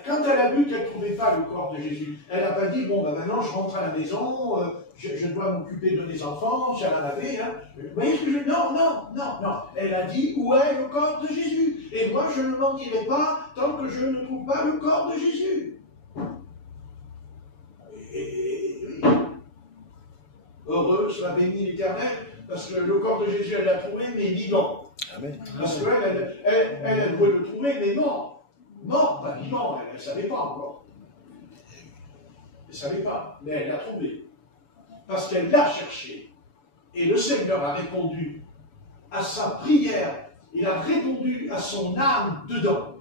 quand elle a vu qu'elle ne trouvait pas le corps de Jésus, elle n'a pas dit, bon, ben maintenant je rentre à la maison, je dois m'occuper de mes enfants, j'ai un laver. Hein? Vous voyez ce que je veux dire? Non, non, non, non. Elle a dit, où est le corps de Jésus? Et moi, je ne m'en dirai pas tant que je ne trouve pas le corps de Jésus. Oui. Heureux soit béni l'Éternel, parce que le corps de Jésus, elle l'a trouvé, mais vivant. Amen. Parce qu'elle, elle voulait le trouver, mais mort. Mort, pas vivant, elle ne savait pas encore. Elle ne savait pas, mais elle l'a trouvé. Parce qu'elle l'a cherché. Et le Seigneur a répondu à sa prière. Il a répondu à son âme dedans.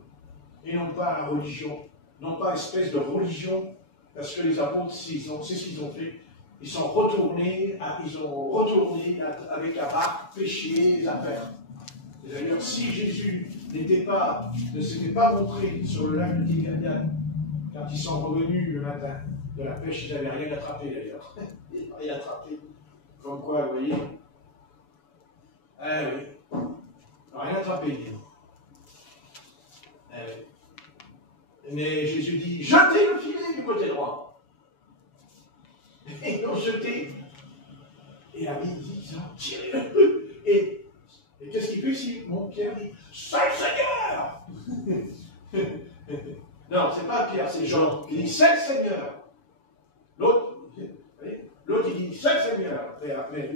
Et non pas à la religion. Non pas espèce de religion. Parce que les apôtres, c'est ce qu'ils ont fait. Ils sont retournés, avec la barque, pêcher les affaires. D'ailleurs, si Jésus ne s'était pas montré sur le lac de Tibériade, quand ils sont revenus le matin de la pêche, ils n'avaient rien attrapé d'ailleurs. Ils n'avaient rien attrapé. Comme quoi, vous voyez. Eh oui. Ils n'ont rien attrapé. Eh oui. Mais Jésus dit, jetez le filet du côté droit. Et ils l'ont jeté. Et la Bible dit, ils ont tiré le truc. Et qu'est-ce qu'il fait ici? Mon Pierre dit, c'est le Seigneur. Non, c'est pas Pierre, c'est Jean qui dit, c'est le Seigneur. L'autre, il dit, c'est le Seigneur. Mais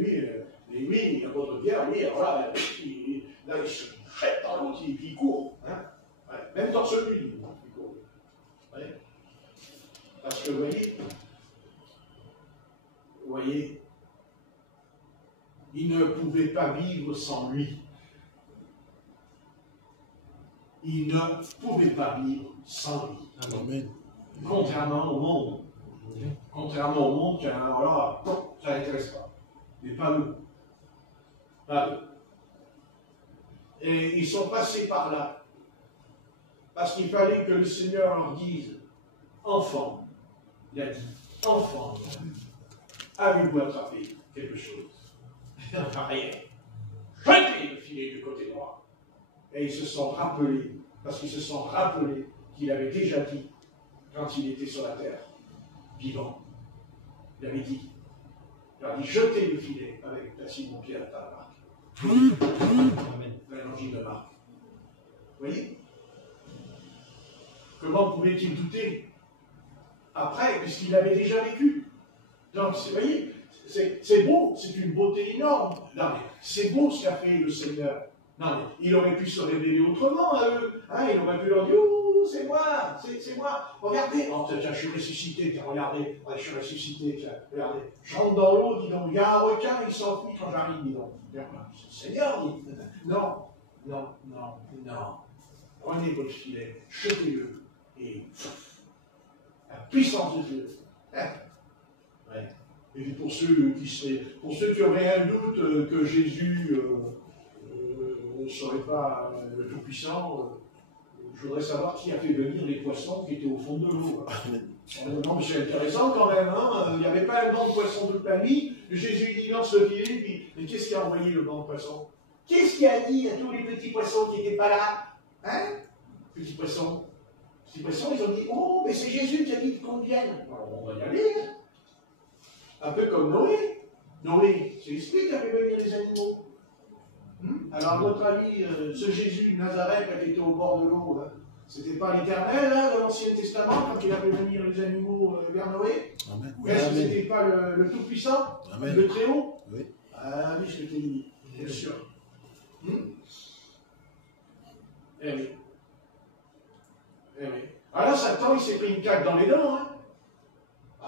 lui, l'apôtre Pierre, lui, alors là, il se jette dans l'autre, puis il court. Hein? Ouais, même dans celui, il court. Ouais. Parce que, vous voyez, il ne pouvait pas vivre sans lui. Il ne pouvait pas vivre sans lui. Amen. Contrairement au monde. Contrairement au monde, alors là, ça n'intéresse pas. Mais pas eux. Pas eux. Et ils sont passés par là. Parce qu'il fallait que le Seigneur leur dise, enfant, il a dit, enfant, avez-vous attrapé quelque chose? Rien. Jetez le filet du côté droit. Et ils se sont rappelés, parce qu'ils se sont rappelés qu'il avait déjà dit, quand il était sur la terre, vivant, il avait dit, il a dit, jetez le filet avec la Simon-Pierre à la Marc. Amen. L'évangile de Marc. Vous voyez? Comment pouvait-il douter après, puisqu'il avait déjà vécu? Donc, vous voyez, c'est beau, c'est une beauté énorme. Non, mais c'est beau ce qu'a fait le Seigneur. Non, mais il aurait pu se révéler autrement à eux. Hein, il aurait pu leur dire, ouh, c'est moi, c'est moi. Regardez, oh, tiens, je suis ressuscité, tiens, regardez, je suis ressuscité, tiens, regardez. Je rentre dans l'eau, dis donc, il y a un requin, il s'enfuit quand j'arrive, dis donc. C'est le Seigneur, dit. Non, non, non, non. Prenez votre filet, jetez-le, et la puissance de Dieu. Hein? Ouais. Et pour ceux qui auraient un doute que Jésus ne serait pas le Tout-Puissant, je voudrais savoir qui a fait venir les poissons qui étaient au fond de l'eau. Non, mais c'est intéressant quand même, hein. Il n'y avait pas un banc de poissons toute la nuit. Jésus dit lance le filet, puis mais qu'est-ce qui a envoyé le banc de poissons? Qu'est-ce qui a dit à tous les petits poissons qui n'étaient pas là? Hein? Petits poissons, ils ont dit, oh, mais c'est Jésus qui a dit qu'on vienne. Alors, on va y aller, hein. Un peu comme Noé. Noé, c'est l'Esprit qui a fait venir les animaux. Alors, à votre avis, ce Jésus de Nazareth qui était au bord de l'eau, hein, c'était pas l'Éternel, hein, de l'Ancien Testament, quand il a fait venir les animaux vers Noé? Est-ce que c'était pas le Tout-Puissant, le Très-Haut? Oui. Ah oui, je t'ai dit, bien sûr. Eh oui. Eh oui. Alors, Satan, il s'est pris une claque dans les dents, hein.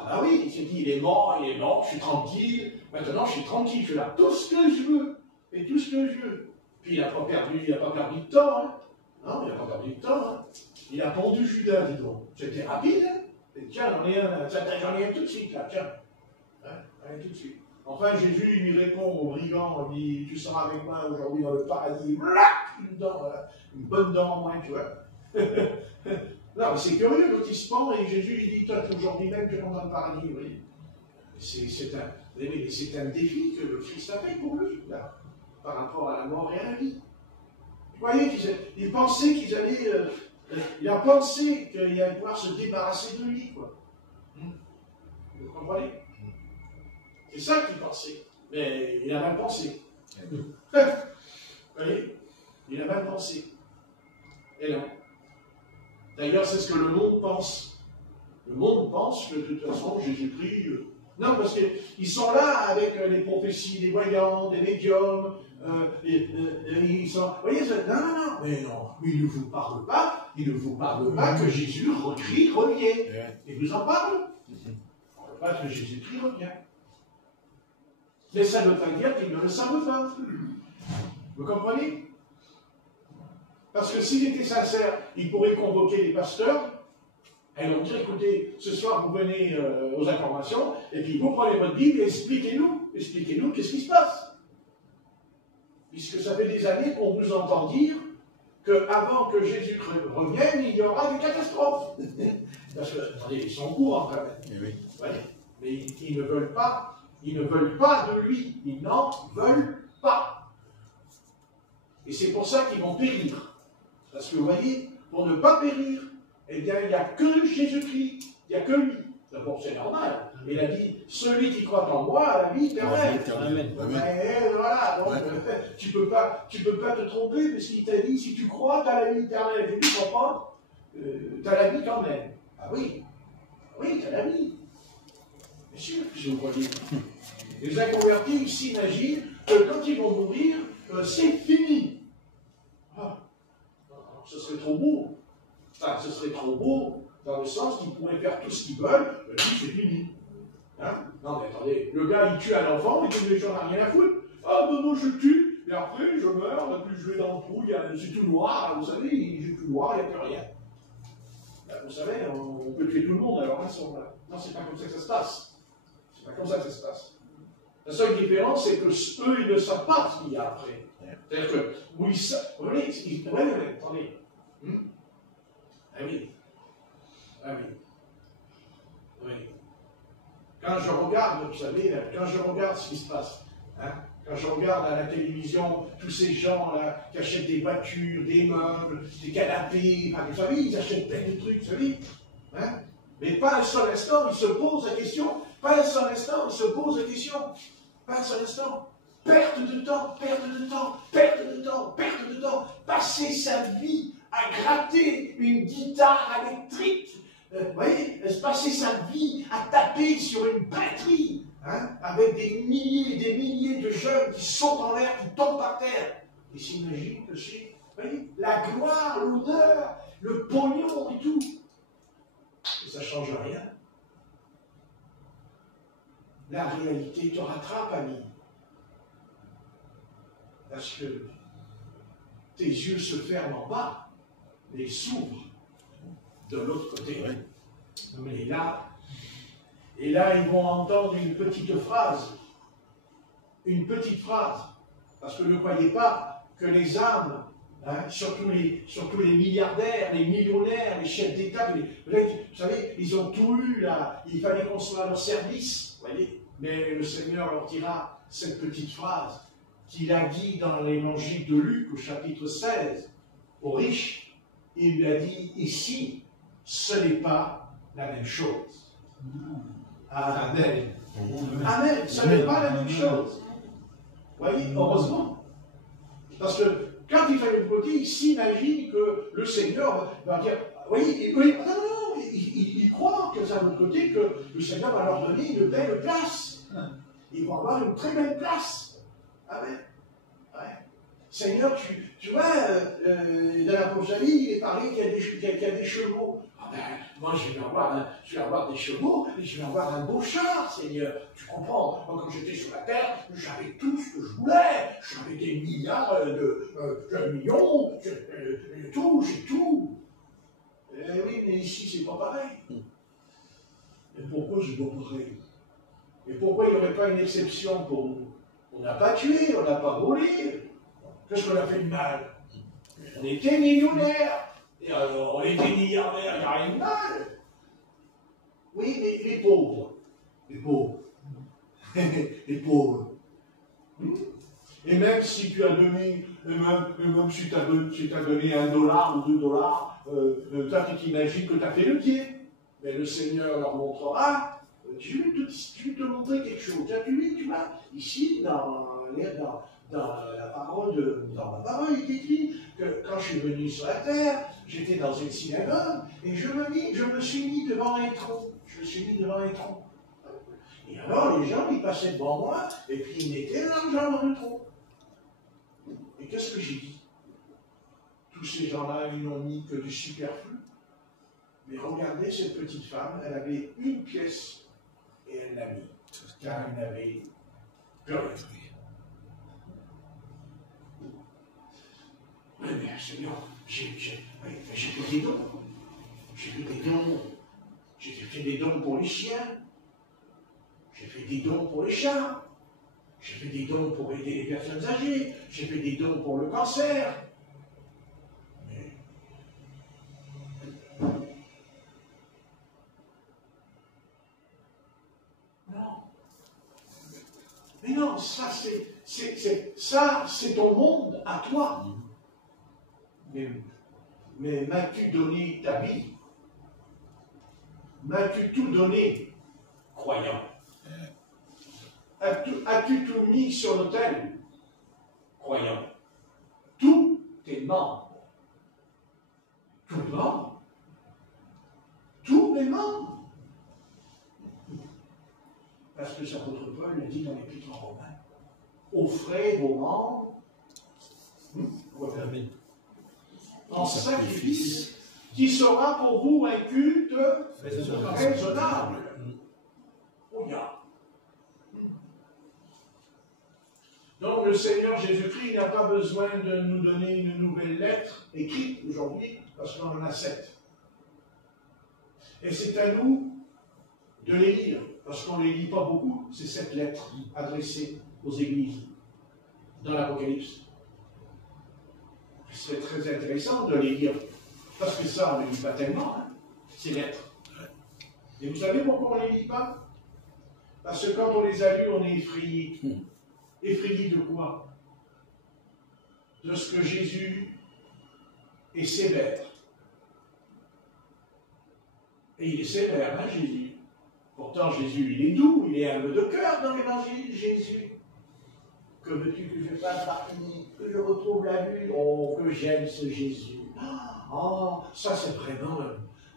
Ah bah oui, il s'est dit, il est mort, je suis tranquille, maintenant je suis tranquille, je fais là tout ce que je veux, et tout ce que je veux. Puis il n'a pas perdu de temps, hein. Non, il n'a pas perdu de temps, hein. Il a pendu Judas, dis donc. C'était rapide, hein. Et tiens, j'en ai un tout de suite, là, tiens. Hein, tout de suite. Enfin, Jésus, il lui répond au brigand, il dit, tu seras avec moi aujourd'hui dans le paradis, blac, une bonne dent en moins, tu vois. Non, mais c'est curieux, l'autre il se pend et Jésus il dit, toi, aujourd'hui même, tu rentres dans le paradis, vous voyez. C'est un défi que le Christ a fait pour lui, là, par rapport à la mort et à la vie. Vous voyez, il pensait qu'ils allaient... il a pensé qu'il allait pouvoir se débarrasser de lui, quoi. Vous comprenez? C'est ça qu'il pensait. Mais il a mal pensé. Vous voyez? Il a mal pensé. Et non. D'ailleurs, c'est ce que le monde pense. Le monde pense que de toute façon, Jésus-Christ... Non, parce qu'ils sont là avec les prophéties des voyants, des médiums. Ils sont... Vous voyez, non, mais non, il ne vous parle pas. Il ne vous parle pas que Jésus revient. Il vous en parle. Il ne parle pas que Jésus-Christ revient. Mais ça ne veut pas dire qu'ils ne le savent pas. Vous comprenez? Parce que s'il était sincère, il pourrait convoquer les pasteurs et leur dire, écoutez, ce soir vous venez aux informations, et puis vous prenez votre Bible et expliquez-nous qu'est-ce qui se passe. Puisque ça fait des années qu'on vous entend dire qu'avant que Jésus revienne, il y aura des catastrophes. Parce que, attendez, ils sont au courant quand même. Oui. Ouais. Mais ils ne veulent pas de lui. Ils n'en veulent pas. Et c'est pour ça qu'ils vont périr. Parce que vous voyez, pour ne pas périr, eh bien, il n'y a que Jésus-Christ. Il n'y a que lui. D'abord, c'est normal. Il a dit, celui qui croit en moi a la vie éternelle. Amen. Voilà, donc tu peux pas te tromper, parce qu'il t'a dit, si tu crois, tu as la vie éternelle. Et tu ne crois pas, tu as la vie quand même. Ah oui, tu as la vie. Bien sûr, je vous croyez. Les inconvertis, ils s'imaginent que quand ils vont mourir, c'est fini. Ah, ce serait trop beau. Enfin, ce serait trop beau, dans le sens qu'ils pourraient faire tout ce qu'ils veulent, puis c'est fini. Hein? Non, mais attendez, le gars, il tue un enfant, et puis les gens n'ont rien à foutre. Ah, ben moi, je tue, et après, je meurs, et puis je vais dans le trou, c'est tout noir, vous savez, j'ai tout noir, il n'y a plus rien. Ben, vous savez, on peut tuer tout le monde, alors, là. Non, c'est pas comme ça que ça se passe. C'est pas comme ça que ça se passe. La seule différence, c'est que eux, ils ne savent pas ce qu'il y a après. C'est-à-dire que, oui, ça, vous voyez, attendez. Ah oui. Ah oui. Oui. Quand je regarde, vous savez, quand je regarde ce qui se passe, hein, quand je regarde à la télévision tous ces gens-là qui achètent des voitures, des meubles, des canapés, enfin, vous savez, ils achètent plein de trucs, vous savez, hein, mais pas un seul instant, ils se posent la question, pas un seul instant, ils se posent la question, pas un seul instant. Perte de temps, passer sa vie à gratter une guitare électrique, vous voyez, passer sa vie à taper sur une batterie, hein, avec des milliers et des milliers de jeunes qui sautent en l'air, qui tombent par terre. Et s'imagine que c'est, vous voyez, la gloire, l'honneur, le pognon et tout. Et ça ne change rien. La réalité te rattrape, ami. Parce que tes yeux se ferment en bas, mais s'ouvrent de l'autre côté. Et là, ils vont entendre une petite phrase. Parce que ne croyez pas que les âmes, hein, surtout les milliardaires, les millionnaires, les chefs d'État, vous savez, ils ont tout eu là, il fallait qu'on soit à leur service, vous voyez. Mais le Seigneur leur dira cette petite phrase qu'il a dit dans l'évangile de Luc au chapitre 16, aux riches. Il lui a dit, ici, ce n'est pas la même chose. Amen. Amen. Ce n'est pas la même chose. Vous voyez, heureusement. Parce que quand il fait le côté, il s'imagine que le Seigneur va dire, oui, non, il croit que c'est à l'autre côté que le Seigneur va leur donner une belle place. Ils vont avoir une très belle place. Amen. Ouais. Seigneur, tu vois, dans l'Apocalypse, il est parlé qu'il y a des chevaux. Ah ben, moi, je vais avoir des chevaux et je vais avoir un beau char, Seigneur. Tu comprends? Moi, quand j'étais sur la terre, j'avais tout ce que je voulais. J'avais des milliards de millions, j'ai tout. Eh oui, mais ici, c'est pas pareil. Et pourquoi c'est pas pareil? Et pourquoi il n'y aurait pas une exception pour nous? On n'a pas tué, on n'a pas volé. Qu'est-ce qu'on a fait de mal? On était millionnaires. Et alors, on était milliardaires, il n'y a rien de mal. Oui, mais les pauvres. Les pauvres. Et même si tu as donné, même si tu as donné $1 ou $2, toi tu t'imagines que tu as fait le pied. Mais le Seigneur leur montrera, je vais te montrer quelque chose. Tu vois, ici, dans la parole, dans ma parole, il est écrit que quand je suis venu sur la terre, j'étais dans une synagogue, et je me suis mis devant un tronc. Je me suis mis devant un tronc. Et alors, les gens, ils passaient devant moi, et puis ils mettaient l'argent dans le tronc. Et qu'est-ce que j'ai dit? Tous ces gens-là, ils n'ont mis que du superflu. Mais regardez cette petite femme, elle avait une pièce, et elle l'a mis, car elle n'avait plus rien. Oui, mais Seigneur, j'ai fait des dons. J'ai fait des dons. J'ai fait des dons pour les chiens. J'ai fait des dons pour les chats. J'ai fait des dons pour aider les personnes âgées. J'ai fait des dons pour le cancer. Mais non. Mais non, ça c'est ton monde à toi. Mais m'as-tu donné ta vie? M'as-tu tout donné, croyant? As-tu tout mis sur l'autel, croyant? Tous tes membres. Tous les membres. Tous les membres. Parce que l'apôtre Paul l'a dit dans l'Épître en Romains. Offrez vos membres. Amen. En sacrifice qui sera pour vous un culte raisonnable. Oh, yeah. Donc le Seigneur Jésus-Christ n'a pas besoin de nous donner une nouvelle lettre écrite aujourd'hui, parce qu'on en a 7. Et c'est à nous de les lire, parce qu'on ne les lit pas beaucoup, ces 7 lettres adressées aux églises dans l'Apocalypse. Ce serait très intéressant de les lire, parce que ça, on ne les lit pas tellement, hein, ces lettres. Et vous savez pourquoi on ne les lit pas? Parce que quand on les a lues, on est effrayé. Effrayé de quoi? De ce que Jésus est sévère. Et il est sévère, hein, Jésus. Pourtant, Jésus, il est doux, il est humble de cœur dans l'évangile, Jésus. Que veux-tu que je fasse partie, que je retrouve la vue? Oh, que j'aime ce Jésus. Oh, ça c'est vraiment,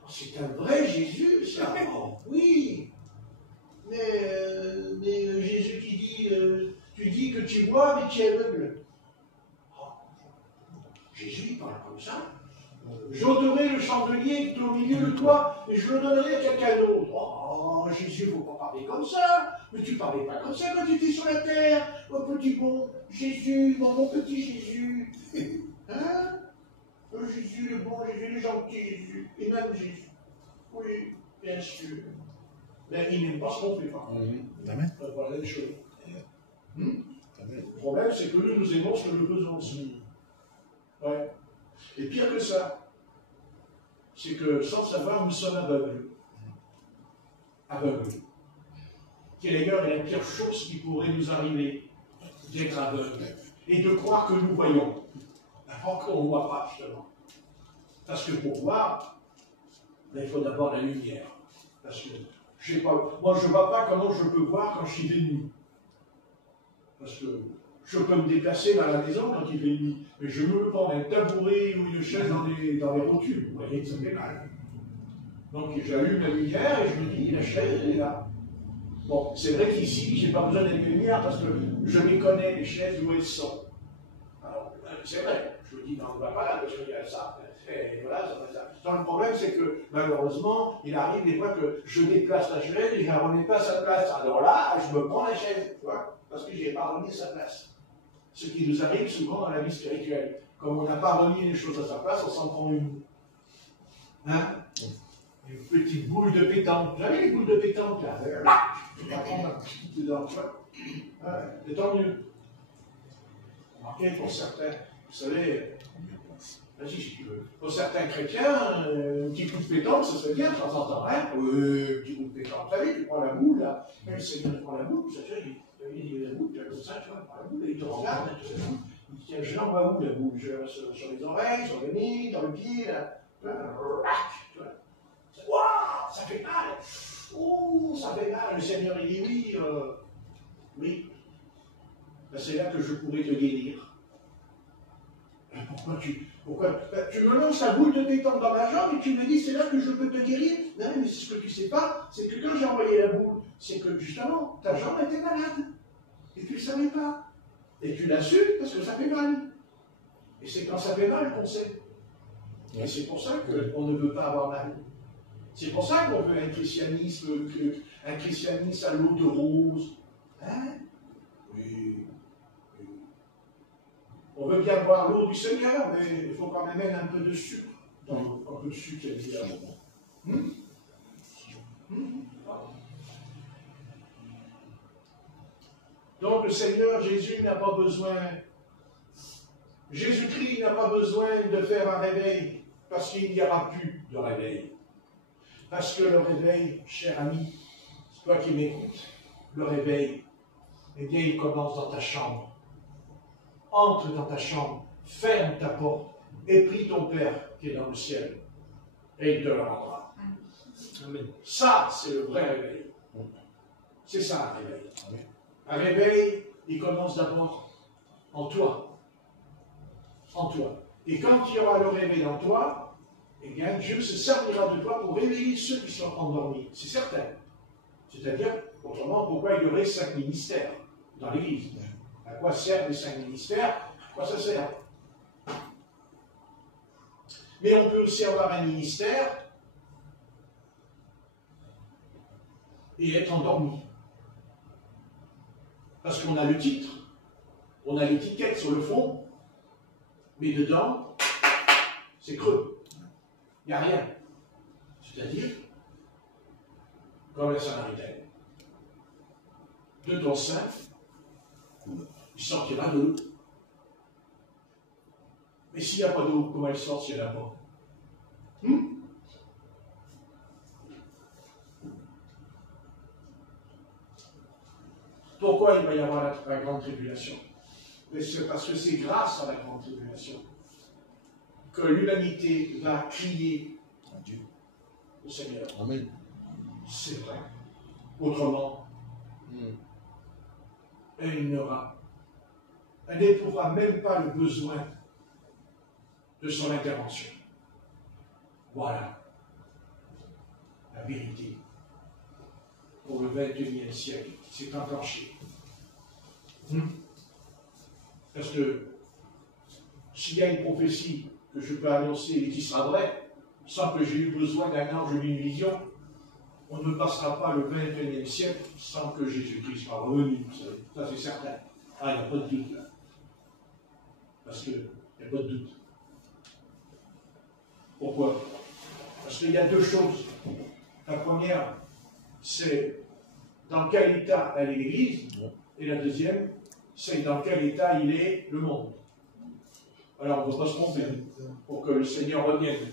c'est un vrai Jésus, ça. Oh, oui. Mais Jésus qui dit, tu dis que tu vois, mais tu es aveugle. Oh, Jésus, il parle comme ça. J'ôterai le chandelier qui est au milieu de toi et je le donnerai à quelqu'un d'autre. Oh, Jésus, il ne faut pas parler comme ça. Mais tu ne parlais pas comme ça quand tu étais sur la terre. Oh, petit bon Jésus, mon petit Jésus. Hein? Jésus, le bon Jésus, le gentil Jésus. Et même Jésus. Oui, bien sûr. Mais il n'aime pas ce qu'on fait pas. Amen. Voilà les choses. Le problème, c'est que nous aimons ce que nous faisons aussi. Ouais. Et pire que ça, c'est que sans savoir, nous sommes aveugles. Aveugles. Qui est d'ailleurs la pire chose qui pourrait nous arriver, d'être aveugles. Et de croire que nous voyons. Alors qu'on ne voit pas, justement. Parce que pour voir, il faut d'abord la lumière. Parce que, je sais pas, moi je ne vois pas comment je peux voir quand je suis de nuit. Parce que je peux me déplacer dans la maison quand il fait nuit, mais je ne veux pas un tabouret ou une chaise dans les rotules. Vous voyez que ça fait mal. Donc j'allume la lumière et je me dis, la chaise, elle est là. Bon, c'est vrai qu'ici, je n'ai pas besoin d'allumer la lumière parce que je les connais, les chaises, où elles sont. Alors, c'est vrai, je me dis, non, on ne va pas là parce qu'il y a ça. Et voilà, ça fait ça. Donc, le problème, c'est que malheureusement, il arrive des fois que je déplace la chaise et je ne la remets pas à sa place. Alors là, je me prends la chaise, tu vois, parce que je n'ai pas remis sa place. Ce qui nous arrive souvent dans la vie spirituelle. Comme on n'a pas remis les choses à sa place, on s'en prend une. Hein? Une petite boule de pétanque. Vous avez les boules de pétanque là? Je vais prendre un petit coup dedans, tu vois. C'est tant mieux. Remarquez, pour certains, vous savez, vas-y si tu veux. Pour certains chrétiens, un petit coup de pétanque, ça serait bien de temps en temps, hein? Un petit coup de pétanque. Vous savez, tu prends la boule là, le Seigneur prend la boule, ça fait, Il dit la boule, tu as comme ça, tu vois, par la boule, et il te regarde, il dit tiens, je l'envoie où la boule? Sur les oreilles, sur le nez, dans le pied, là. Tu vois. Waouh, ça fait mal! Ouh, ça fait mal! Le Seigneur, il dit oui, oui. Ben, c'est là que je pourrais te guérir. Pourquoi tu me lances la boule de détente dans la jambe et tu me dis c'est là que je peux te guérir? Non, mais ce que tu ne sais pas, c'est que quand j'ai envoyé la boule, c'est que justement, ta jambe était malade. Et tu ne le savais pas. Et tu l'as su parce que ça fait mal. Et c'est quand ça fait mal qu'on sait. Et c'est pour ça qu'on ne veut pas avoir mal. C'est pour ça qu'on veut un christianisme à l'eau de rose. Hein? Oui. On veut bien boire l'eau du Seigneur, mais il faut quand même mettre un peu de sucre dans l'eau. Un peu de sucre, évidemment. Donc le Seigneur Jésus n'a pas besoin, Jésus-Christ n'a pas besoin de faire un réveil, parce qu'il n'y aura plus de réveil. Parce que le réveil, cher ami, toi qui m'écoutes, le réveil, eh bien il commence dans ta chambre. Entre dans ta chambre, ferme ta porte, et prie ton Père qui est dans le ciel, et il te le rendra. Amen. Ça, c'est le vrai réveil. C'est ça un réveil. Amen. Un réveil, il commence d'abord en toi. En toi. Et quand il y aura le réveil en toi, eh bien, Dieu se servira de toi pour réveiller ceux qui sont endormis. C'est certain. C'est-à-dire, autrement, pourquoi il y aurait 5 ministères dans l'Église? À quoi servent les 5 ministères? À quoi ça sert? Mais on peut aussi avoir un ministère et être endormi. Parce qu'on a le titre, on a l'étiquette sur le fond, mais dedans, c'est creux. Il n'y a rien. C'est-à-dire, comme la Samaritaine, de ton sein, il sortira de l'eau. Mais s'il n'y a pas d'eau, comment elle sort s'il n'y en a pas? Pourquoi il va y avoir la grande tribulation? C'est parce que c'est grâce à la grande tribulation que l'humanité va crier à Dieu, au Seigneur. Amen. C'est vrai. Autrement, elle n'éprouvera même pas le besoin de son intervention. Voilà la vérité pour le 21e siècle. C'est enclenché. Parce que s'il y a une prophétie que je peux annoncer et qui sera vraie, sans que j'ai eu besoin d'un ange ou d'une vision, on ne passera pas le 21e siècle sans que Jésus-Christ soit revenu. Vous savez. Ça, c'est certain. Ah, il n'y a pas de doute là. Parce qu'il n'y a pas de doute. Pourquoi? Parce qu'il y a deux choses. La première, c'est dans quel état elle est l'Église, et la deuxième, c'est dans quel état il est le monde. Alors, on ne peut pas se tromper pour que le Seigneur revienne.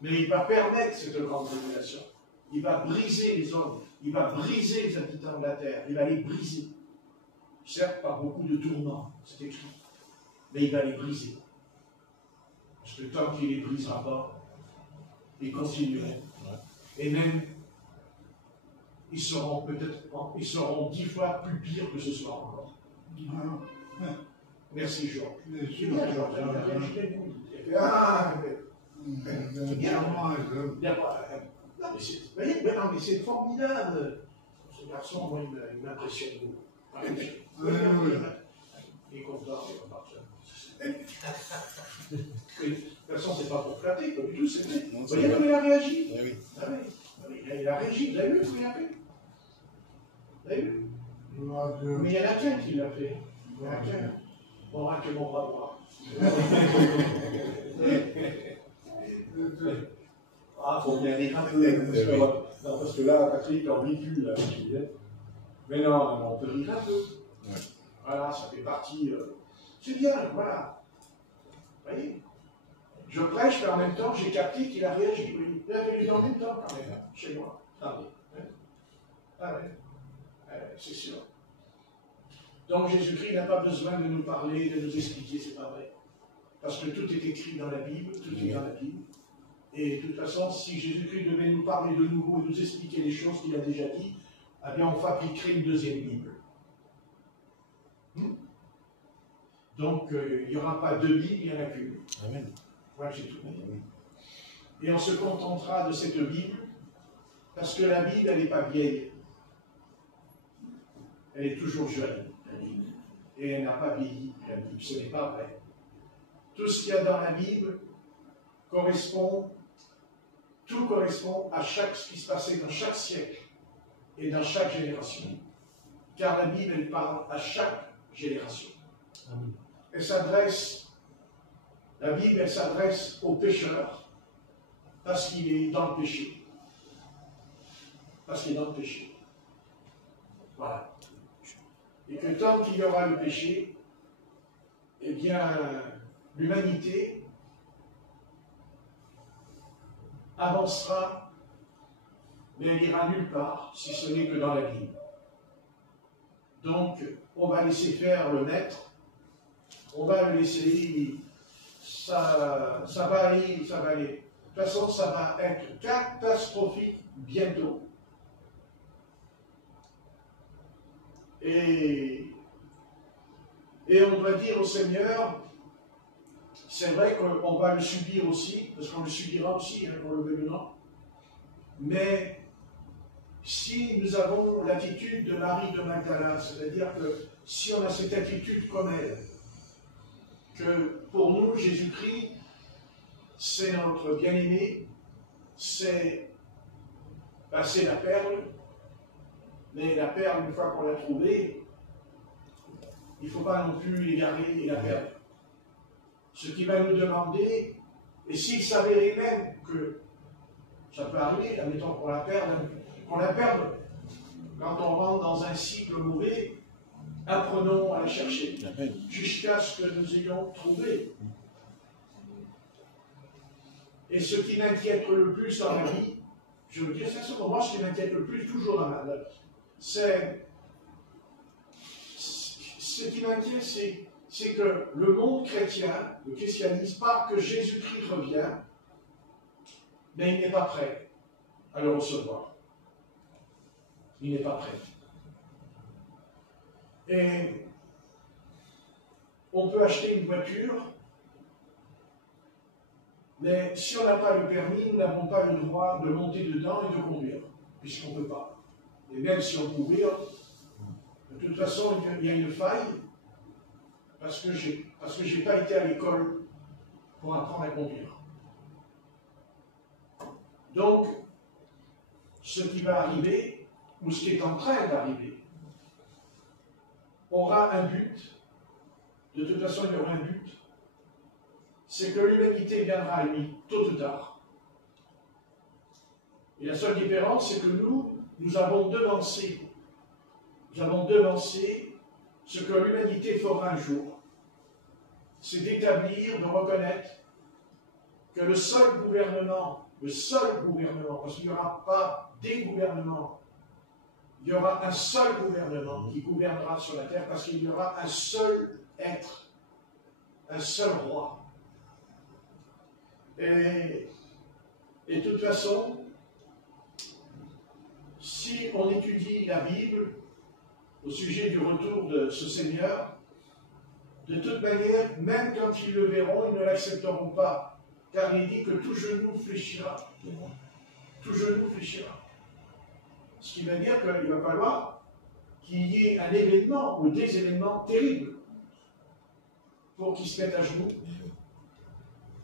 Mais il va permettre cette grande révélation. Il va briser les hommes, il va briser les habitants de la terre, il va les briser. Certes, par beaucoup de tourments, c'est écrit, mais il va les briser. Parce que tant qu'il ne les brisera pas, ils continueront. Et même, ils seront 10 fois plus pires que ce soir encore. Merci, Georges. C'est bien, Georges. C'est bien. Non, mais c'est formidable. Ce garçon, moi, il m'impressionne beaucoup. Il est content, il est content. De toute façon, c'est pas pour flatter, pas du tout, c'est vrai. Vous voyez comment il a réagi? Il a réagi, vous avez vu comment il a fait? Vous avez vu? Mais il y en a qu'un qui l'a fait. Il y en a qu'un. On rate mon bras droit. Ah, faut bien rire un peu. Non, parce que là, Patrick n'en vit plus, là. Mais non, on peut rire un peu. Voilà, ça fait partie. C'est bien, voilà. Vous voyez? Je prêche, mais en même temps, j'ai capté qu'il a réagi. Oui. Il a réagi en même temps, quand même, chez moi. Ah oui. Ah oui. C'est sûr. Donc Jésus-Christ n'a pas besoin de nous parler, de nous expliquer, c'est pas vrai. Parce que tout est écrit dans la Bible, tout est dans la Bible. Et de toute façon, si Jésus-Christ devait nous parler de nouveau et nous expliquer les choses qu'il a déjà dit, eh bien on fabriquerait une deuxième Bible. Donc il n'y aura pas deux Bibles, il n'y en a qu'une. Amen. Voilà, j'ai tout dit. Et on se contentera de cette Bible, parce que la Bible, elle n'est pas vieille. Elle est toujours jeune, la Bible. Et elle n'a pas vieilli, la Bible. Ce n'est pas vrai. Tout ce qu'il y a dans la Bible tout correspond à ce qui se passait dans chaque siècle et dans chaque génération. Car la Bible, elle parle à chaque génération. Amen. La Bible, elle s'adresse au pécheur parce qu'il est dans le péché. Parce qu'il est dans le péché. Voilà. Et que tant qu'il y aura le péché, eh bien, l'humanité avancera, mais elle n'ira nulle part, si ce n'est que dans la Bible. Donc, on va laisser faire le maître, on va le laisser, ça va aller, ça va aller. De toute façon, ça va être catastrophique bientôt. Et on doit dire au Seigneur, c'est vrai qu'on va le subir aussi, parce qu'on le subira aussi, qu'on le veuille ou non. Mais si nous avons l'attitude de Marie de Magdala, c'est-à-dire que si on a cette attitude comme elle, que pour nous, Jésus-Christ, c'est notre bien-aimé, c'est la perle, mais la perle, une fois qu'on l'a trouvée, il ne faut pas non plus l'égarer et la perdre. Ce qui va nous demander, et s'il s'avérait même que ça peut arriver, admettons qu'on la perde quand on rentre dans un cycle mauvais, apprenons à la chercher jusqu'à ce que nous ayons trouvé. Et ce qui m'inquiète le plus dans ma vie, je veux dire sincèrement, moi ce qui m'inquiète le plus toujours dans ma vie, c'est ce qui m'inquiète, c'est que le monde chrétien, le christianisme, pas que Jésus-Christ revient, mais il n'est pas prêt à le recevoir. Il n'est pas prêt. Et on peut acheter une voiture, mais si on n'a pas le permis, nous n'avons pas le droit de monter dedans et de conduire, puisqu'on ne peut pas. Et même si on pouvait, de toute façon, il y a une faille, parce que je n'ai pas été à l'école pour apprendre à conduire. Donc, ce qui va arriver, ou ce qui est en train d'arriver, aura un but. De toute façon, il y aura un but. C'est que l'humanité viendra à lui, tôt ou tard. Et la seule différence, c'est que nous avons devancé ce que l'humanité fera un jour. C'est d'établir, de reconnaître que le seul gouvernement, parce qu'il n'y aura pas des gouvernements, il y aura un seul gouvernement qui gouvernera sur la terre, parce qu'il y aura un seul être, un seul roi. Et de toute façon, si on étudie la Bible au sujet du retour de ce Seigneur, de toute manière, même quand ils le verront, ils ne l'accepteront pas, car il dit que tout genou fléchira. Tout genou fléchira. Ce qui veut dire qu'il va falloir qu'il y ait un événement ou des événements terribles pour qu'ils se mettent à genoux.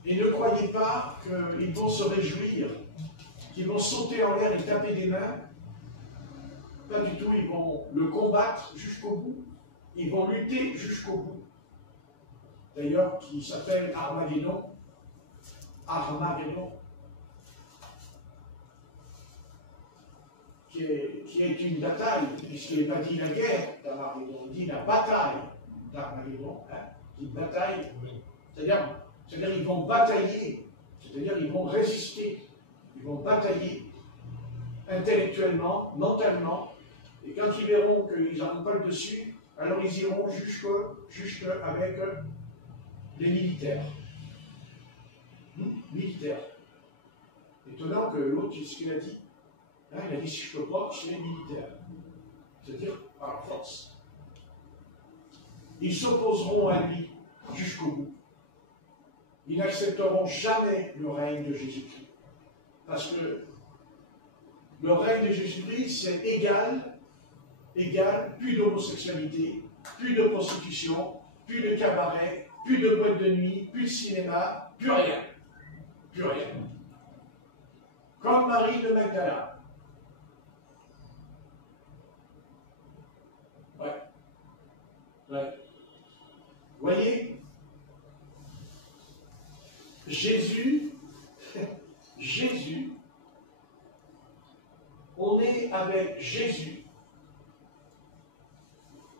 Et ne croyez pas qu'ils vont se réjouir, qu'ils vont sauter en l'air et taper des mains. Pas du tout, ils vont le combattre jusqu'au bout. Ils vont lutter jusqu'au bout. D'ailleurs, qui s'appelle Armageddon. Armageddon. Qui est une bataille, puisqu'il n'est pas dit la guerre d'Armageddon, il dit la bataille d'Armageddon. Une bataille, c'est-à-dire ils vont batailler, c'est-à-dire ils vont résister, ils vont batailler intellectuellement, mentalement, et quand ils verront qu'ils n'en ont pas le dessus, Alors ils iront jusque avec les militaires. Militaires. Étonnant que l'autre, ce qu'il a dit. Hein, il a dit, si je ne peux pas, je suis militaire. C'est-à-dire par la force. Ils s'opposeront à lui jusqu'au bout. Ils n'accepteront jamais le règne de Jésus-Christ. Parce que le règne de Jésus-Christ, c'est égal, plus d'homosexualité, plus de prostitution, plus de cabaret, plus de boîte de nuit, plus de cinéma, plus rien. Plus rien. Comme Marie de Magdala. Ouais. Vous voyez, Jésus, on est avec Jésus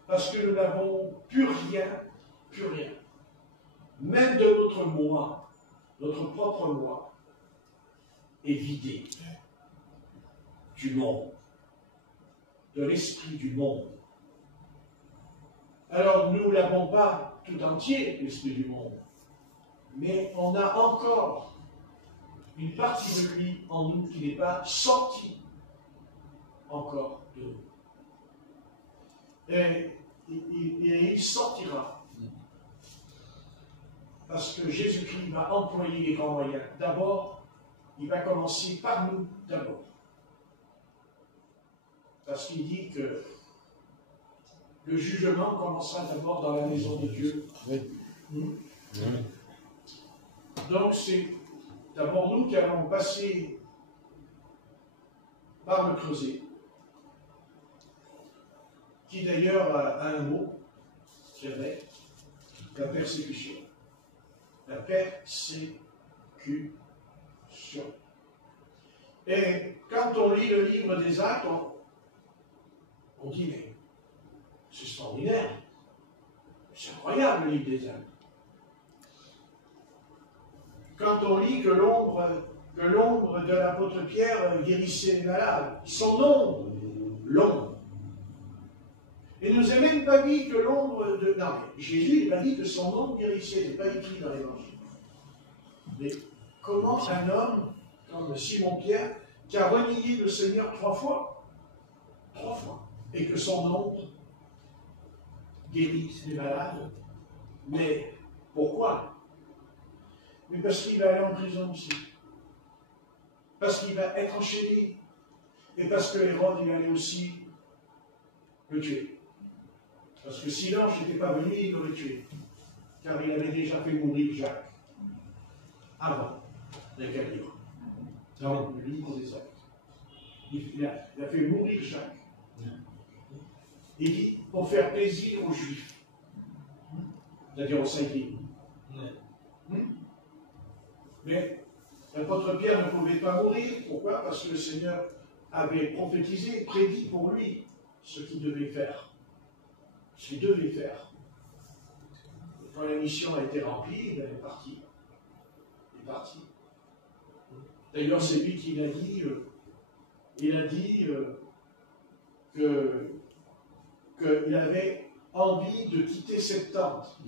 parce que nous n'avons plus rien. Même de notre moi, notre propre moi, est vidé du monde, de l'esprit du monde. Alors nous ne l'avons pas tout entier, l'esprit du monde, mais on a encore une partie de lui en nous qui n'est pas sortie encore de nous. Et il sortira. Parce que Jésus-Christ va employer les grands moyens. D'abord, il va commencer par nous, d'abord. Parce qu'il dit que le jugement commencera d'abord dans la maison de Dieu. Donc c'est d'abord nous qui allons passer par le creuset, qui d'ailleurs a un mot, c'est vrai, la persécution. La persécution. Et quand on lit le livre des Actes, on dit, mais c'est extraordinaire, c'est incroyable le livre des Actes. Quand on lit que l'ombre de l'apôtre Pierre guérissait les malades, son l'ombre. Et il ne nous a même pas dit que l'ombre de... Non, mais Jésus n'a pas dit que son ombre guérissait, ce n'est pas écrit dans l'Évangile. Mais comment un homme, comme Simon-Pierre, qui a renié le Seigneur 3 fois, et que son ombre guérit les malades, mais pourquoi? Mais parce qu'il va aller en prison aussi. Parce qu'il va être enchaîné. Et parce que Hérode, il allait aussi le tuer. Parce que si l'ange n'était pas venu, il l'aurait tué. Car il avait déjà fait mourir Jacques. Avant d'écrire dans le livre des Actes. Il a fait mourir Jacques. Il dit, pour faire plaisir aux Juifs. C'est-à-dire aux Saint-Denis. Mais l'apôtre Pierre ne pouvait pas mourir. Pourquoi? Parce que le Seigneur avait prophétisé, prédit pour lui ce qu'il devait faire. Ce qu'il devait faire. Et quand la mission a été remplie, il est parti. Il est parti. D'ailleurs, c'est lui qui l'a dit. Il a dit qu'il avait envie de quitter cette tente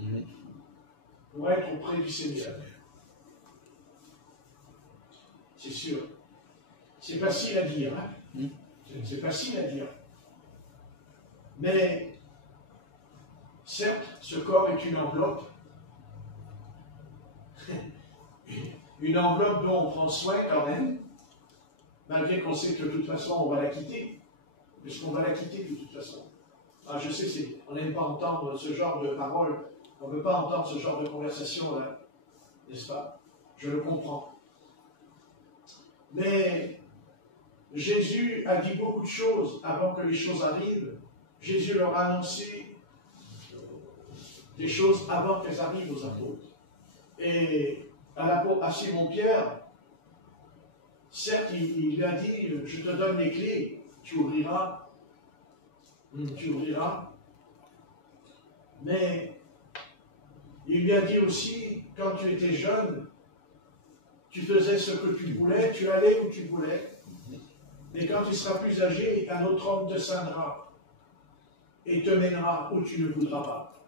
pour être auprès du Seigneur. C'est sûr. C'est facile à dire. Hein? C'est facile à dire. Mais, certes, ce corps est une enveloppe. Une enveloppe dont on prend soin quand même, malgré qu'on sait que de toute façon on va la quitter. Puisqu'on va la quitter de toute façon. Ah, je sais, on n'aime pas entendre ce genre de paroles, on ne veut pas entendre ce genre de conversation, là, n'est-ce pas? Je le comprends. Mais Jésus a dit beaucoup de choses avant que les choses arrivent. Jésus leur a annoncé des choses avant qu'elles arrivent aux apôtres. Et à Simon-Pierre, certes, il lui a dit, je te donne les clés, tu ouvriras. Mais il lui a dit aussi, quand tu étais jeune, tu faisais ce que tu voulais, tu allais où tu voulais. Mais quand tu seras plus âgé, un autre homme te ceindra. et te mènera où tu ne voudras pas.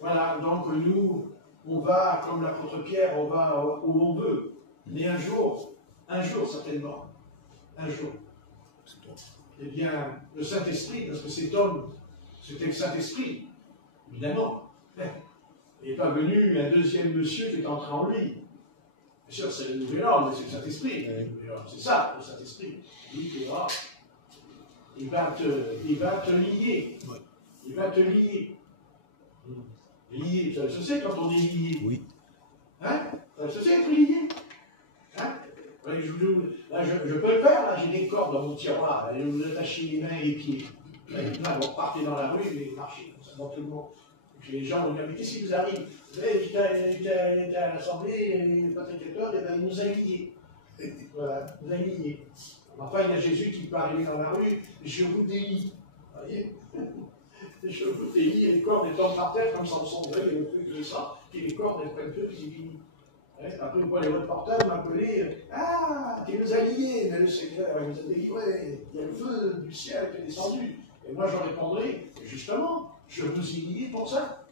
Voilà, donc nous, on va, comme l'apôtre Pierre, on va où on veut. Mais un jour certainement, un jour, eh bien, le Saint-Esprit, parce que cet homme, c'était le Saint-Esprit, évidemment. Il n'est pas venu un deuxième monsieur qui est entré en lui. Bien sûr, c'est le nouvel homme, mais c'est le Saint-Esprit. C'est ça, le Saint-Esprit. Lui qui est là. Il va te lier. Il va te lier. Lié, ça se sait quand on est lié. Oui. Hein? Ça se sait être lié. Hein? Là, je peux le faire, là, j'ai des cordes dans mon tiroir, là, je vous attacher les mains et les pieds. Là, vous partez dans la rue, et marchez comme ça, dans tout le monde. Et les gens vont dire, mais qu'est-ce qui vous arrive? J'étais à l'Assemblée, le patricateur, et ben, il nous a liés. Voilà, il nous a liés. Enfin, il y a Jésus qui peut arriver dans la rue, je vous délie. Vous voyez? Je vous délie, et les cordes tombent par terre, comme Samson, vous voyez, le truc de ça, puis les cordes, elles prennent feu, puis c'est fini. Après, vous prenez votre portable, m'appelez, ah, tu nous as liés, mais le Seigneur, il nous a délivrés, il y a le feu du ciel qui est descendu. Et moi, je répondrai, justement, je vous ai liés pour ça.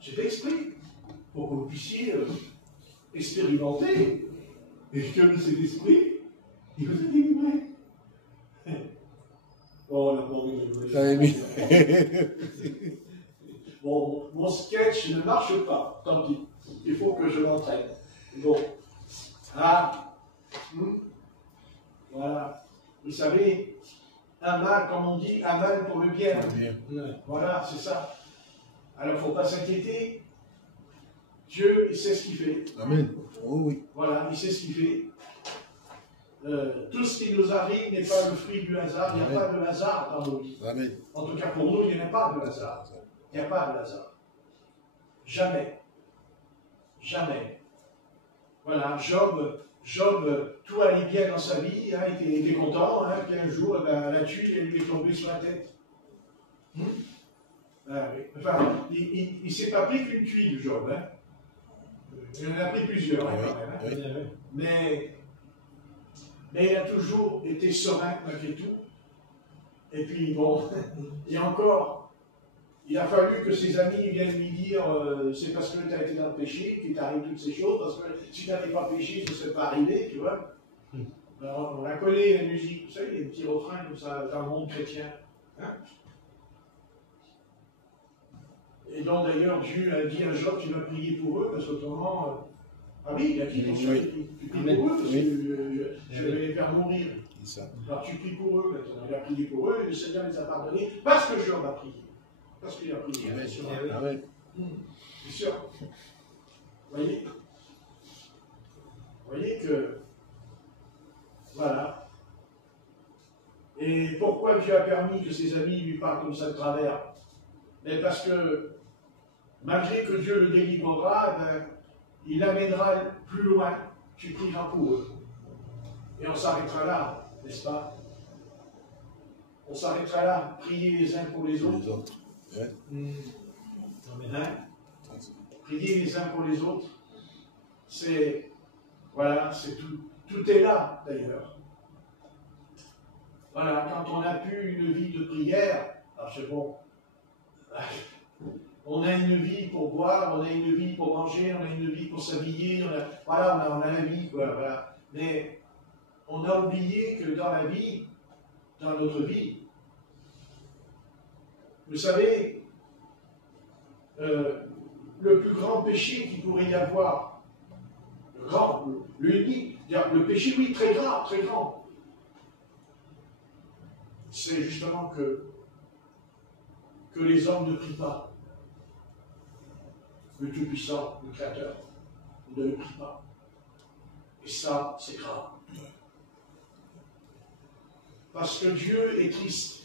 J'ai fait exprès, pour que vous puissiez expérimenter, et que le Saint-Esprit, il vous a délivré. Oh, le bon bon, mon sketch ne marche pas, tant pis. Il faut que je l'entraîne. Bon. Ah. Voilà. Vous savez, un mal, comme on dit, un mal pour le bien. Voilà, c'est ça. Alors, il ne faut pas s'inquiéter. Dieu, il sait ce qu'il fait. Amen. Oh oui. Voilà, il sait ce qu'il fait. Tout ce qui nous arrive n'est pas le fruit du hasard. Il n'y a pas de hasard dans nos vies. Amen. En tout cas, pour nous, il n'y a pas de hasard. Il n'y a pas de hasard. Jamais. Jamais. Voilà, Job, tout allait bien dans sa vie, hein, il était content, hein, puis un jour, la tuile lui est tombée sur la tête. Ah, oui. Enfin, il ne s'est pas pris qu'une tuile, Job. Hein. Il en a pris plusieurs, hein, quand même. Hein. Mais il a toujours été serein, malgré tout. Et puis, bon, et encore, il a fallu que ses amis viennent lui dire c'est parce que tu as été dans le péché qu'il t'arrive toutes ces choses, parce que si tu n'avais pas péché, ce ne serait pas arrivé, tu vois. Alors, on la connaît, la musique, vous savez, les petits refrains comme ça, dans le monde chrétien. Hein? Et donc, d'ailleurs, Dieu a dit à Job, tu vas prier pour eux, parce qu'autrement, ah oui, il a dit, tu pries pour eux, parce que je vais les faire mourir. Alors, tu pries pour eux maintenant. Il a prié pour eux, et le Seigneur les a pardonnés, parce que Job a prié. Parce qu'il a prié. Amen. C'est sûr. Vous voyez que, voilà. Et pourquoi Dieu a permis que ses amis lui parlent comme ça de travers? Mais parce que, malgré que Dieu le délivrera, ben, il l'amènera plus loin. Tu prieras pour eux. Et on s'arrêtera là, n'est-ce pas? On s'arrêtera là, prier les uns pour les autres. Hein? Prier les uns pour les autres, c'est, voilà, c'est tout. Tout est là, d'ailleurs. Voilà, quand on n'a plus une vie de prière, alors c'est bon. On a une vie pour boire, on a une vie pour manger, on a une vie pour s'habiller, on a la vie, quoi, voilà. Mais on a oublié que dans la vie, dans notre vie, vous savez, le plus grand péché qu'il pourrait y avoir, l'unique, le péché, oui, très grave, très grand, c'est justement que les hommes ne prient pas. Le Tout-Puissant, le Créateur, ne le prie pas. Et ça, c'est grave. Parce que Dieu est triste.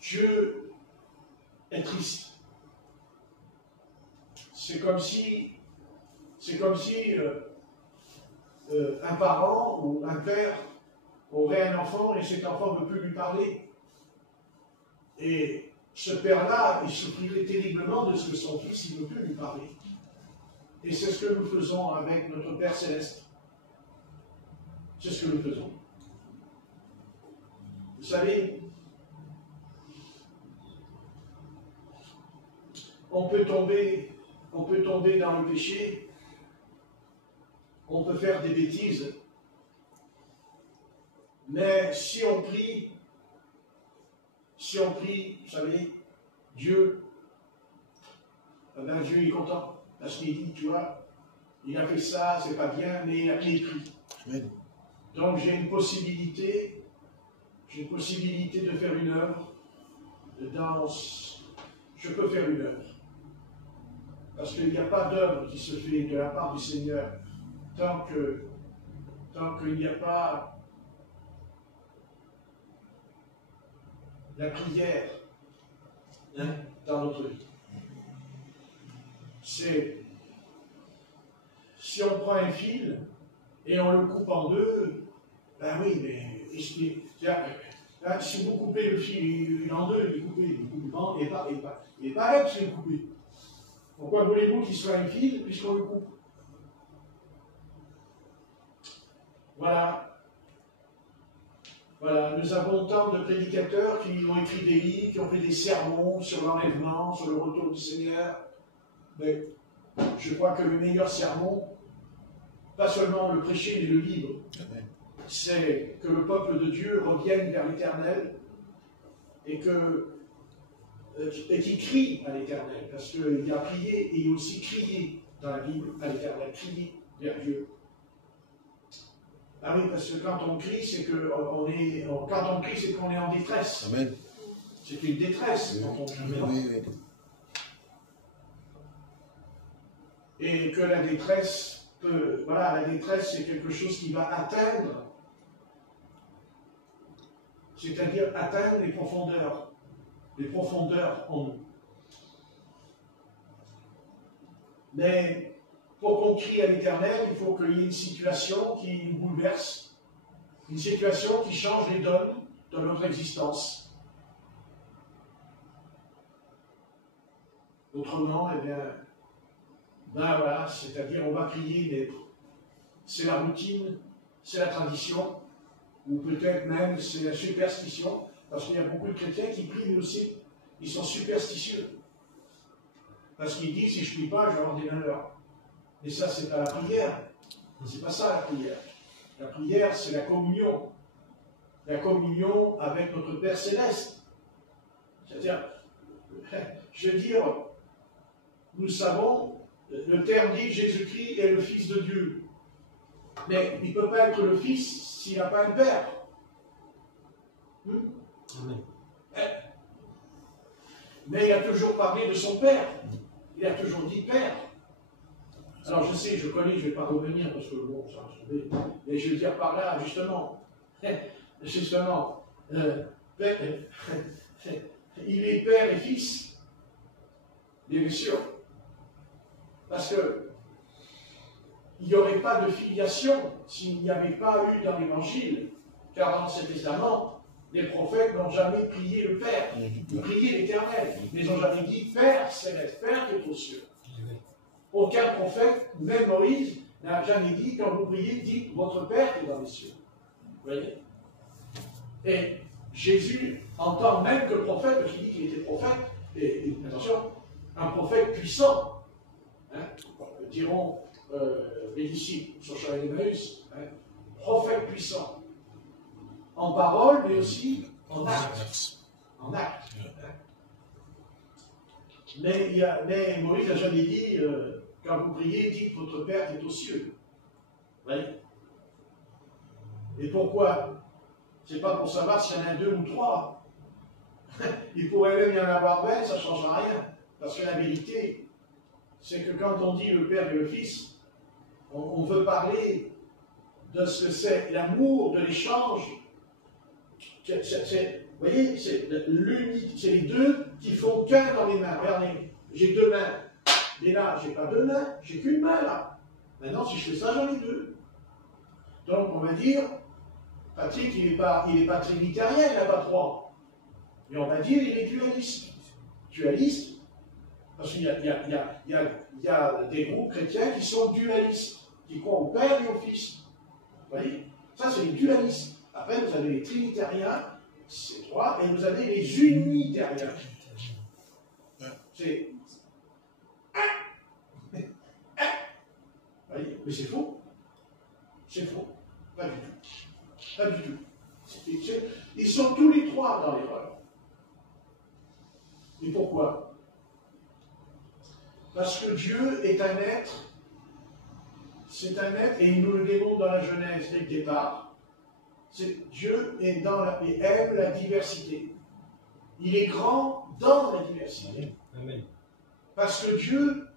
Dieu est triste. C'est comme si un parent ou un père aurait un enfant et cet enfant ne veut plus lui parler. Et ce père-là, il souffrirait terriblement de ce que son fils ne veut plus lui parler. Et c'est ce que nous faisons avec notre Père Céleste. C'est ce que nous faisons. Vous savez, on peut tomber dans le péché, on peut faire des bêtises, mais si on prie, vous savez, Dieu, Dieu est content, parce qu'il dit, tu vois, il a fait ça, c'est pas bien, mais il a pris. Amen. Donc j'ai une possibilité de faire une œuvre de danse. Je peux faire une œuvre. Parce qu'il n'y a pas d'œuvre qui se fait de la part du Seigneur tant qu'il n'y a pas la prière dans notre vie. Si on prend un fil et on le coupe en deux, ben oui, mais si vous coupez le fil en deux, il est coupé, il n'est pas là que c'est coupé. Pourquoi voulez-vous qu'il soit un fil puisqu'on le coupe? Voilà. Voilà, nous avons tant de prédicateurs qui ont écrit des livres, qui ont fait des sermons sur l'enlèvement, sur le retour du Seigneur. Mais je crois que le meilleur sermon, pas seulement le prêcher, mais le vivre, c'est que le peuple de Dieu revienne vers l'Éternel et qu'il crie à l'Éternel, parce qu'il y a prié et il y a aussi crié dans la Bible à l'Éternel, crier vers Dieu. Ah oui, parce que quand on crie, c'est qu'on est en détresse. Amen. C'est une détresse quand on crie. Oui. Et que la détresse la détresse c'est quelque chose qui va atteindre, c'est-à-dire atteindre les profondeurs en nous. Mais pour qu'on crie à l'Éternel, il faut qu'il y ait une situation qui nous bouleverse, une situation qui change les donnes de notre existence. Autrement, eh bien, voilà, c'est-à-dire on va crier, mais c'est la routine, c'est la tradition, ou peut-être même c'est la superstition, parce qu'il y a beaucoup de chrétiens qui prient, mais aussi ils sont superstitieux. Parce qu'ils disent, si je ne prie pas, je vais avoir des malheurs. Et ça, c'est pas la prière. C'est pas ça la prière. La prière, c'est la communion. La communion avec notre Père Céleste. C'est-à-dire, je veux dire, nous savons, le terme dit Jésus-Christ est le Fils de Dieu. Mais il ne peut pas être le Fils s'il n'a pas un Père. Amen. Mais il a toujours parlé de son Père. Il a toujours dit Père. Alors je sais, je connais, je ne vais pas revenir parce que bon, ça va tomber. Mais je veux dire par là, justement, il est Père et Fils. Bien sûr. Parce que il n'y aurait pas de filiation s'il n'y avait pas eu dans l'Évangile, car dans l'Ancien Testament, les prophètes n'ont jamais prié le Père, ils priaient l'Éternel, mais ils n'ont jamais dit Père Céleste, Père qui est aux cieux. Aucun prophète, même Moïse, n'a jamais dit, quand vous priez, dites votre Père qui est dans les cieux. Vous voyez? Et Jésus, en tant même que prophète, parce qu'il dit qu'il était prophète, et attention, un prophète puissant, diront les disciples sur Chemin d'Emmaüs, prophète puissant, en parole, mais aussi en acte. En acte. Mais Moïse n'a jamais dit, quand vous priez, dites votre Père qui est aux cieux. Vous voyez? Et pourquoi? C'est pas pour savoir s'il y en a 2 ou 3. Il pourrait même y en avoir 20, ça ne changera rien. Parce que la vérité, c'est que quand on dit le Père et le Fils, on veut parler de ce que c'est l'amour, de l'échange. Vous voyez, c'est l'unité, c'est les deux qui font qu'un dans les mains. Regardez, j'ai 2 mains. Mais là, j'ai pas 2 mains, j'ai qu'une main là. Maintenant, si je fais ça, j'en ai 2. Donc, on va dire, Patrick, il n'est pas trinitérien, il n'a pas 3. Mais on va dire, il est dualiste. Dualiste, parce qu'il y a des groupes chrétiens qui sont dualistes, qui croient au Père et au Fils. Vous voyez? Ça, c'est les dualistes. Après, vous avez les trinitariens, ces trois, et vous avez les unitariens. C'est voyez, mais c'est faux. C'est faux. Pas du tout. Pas du tout. Ils sont tous les trois dans l'erreur. Et pourquoi? Parce que Dieu est un être, c'est un être, et il nous le démontre dans la Genèse dès le départ. Dieu est et aime la diversité. Il est grand dans la diversité. Amen. Parce que Dieu,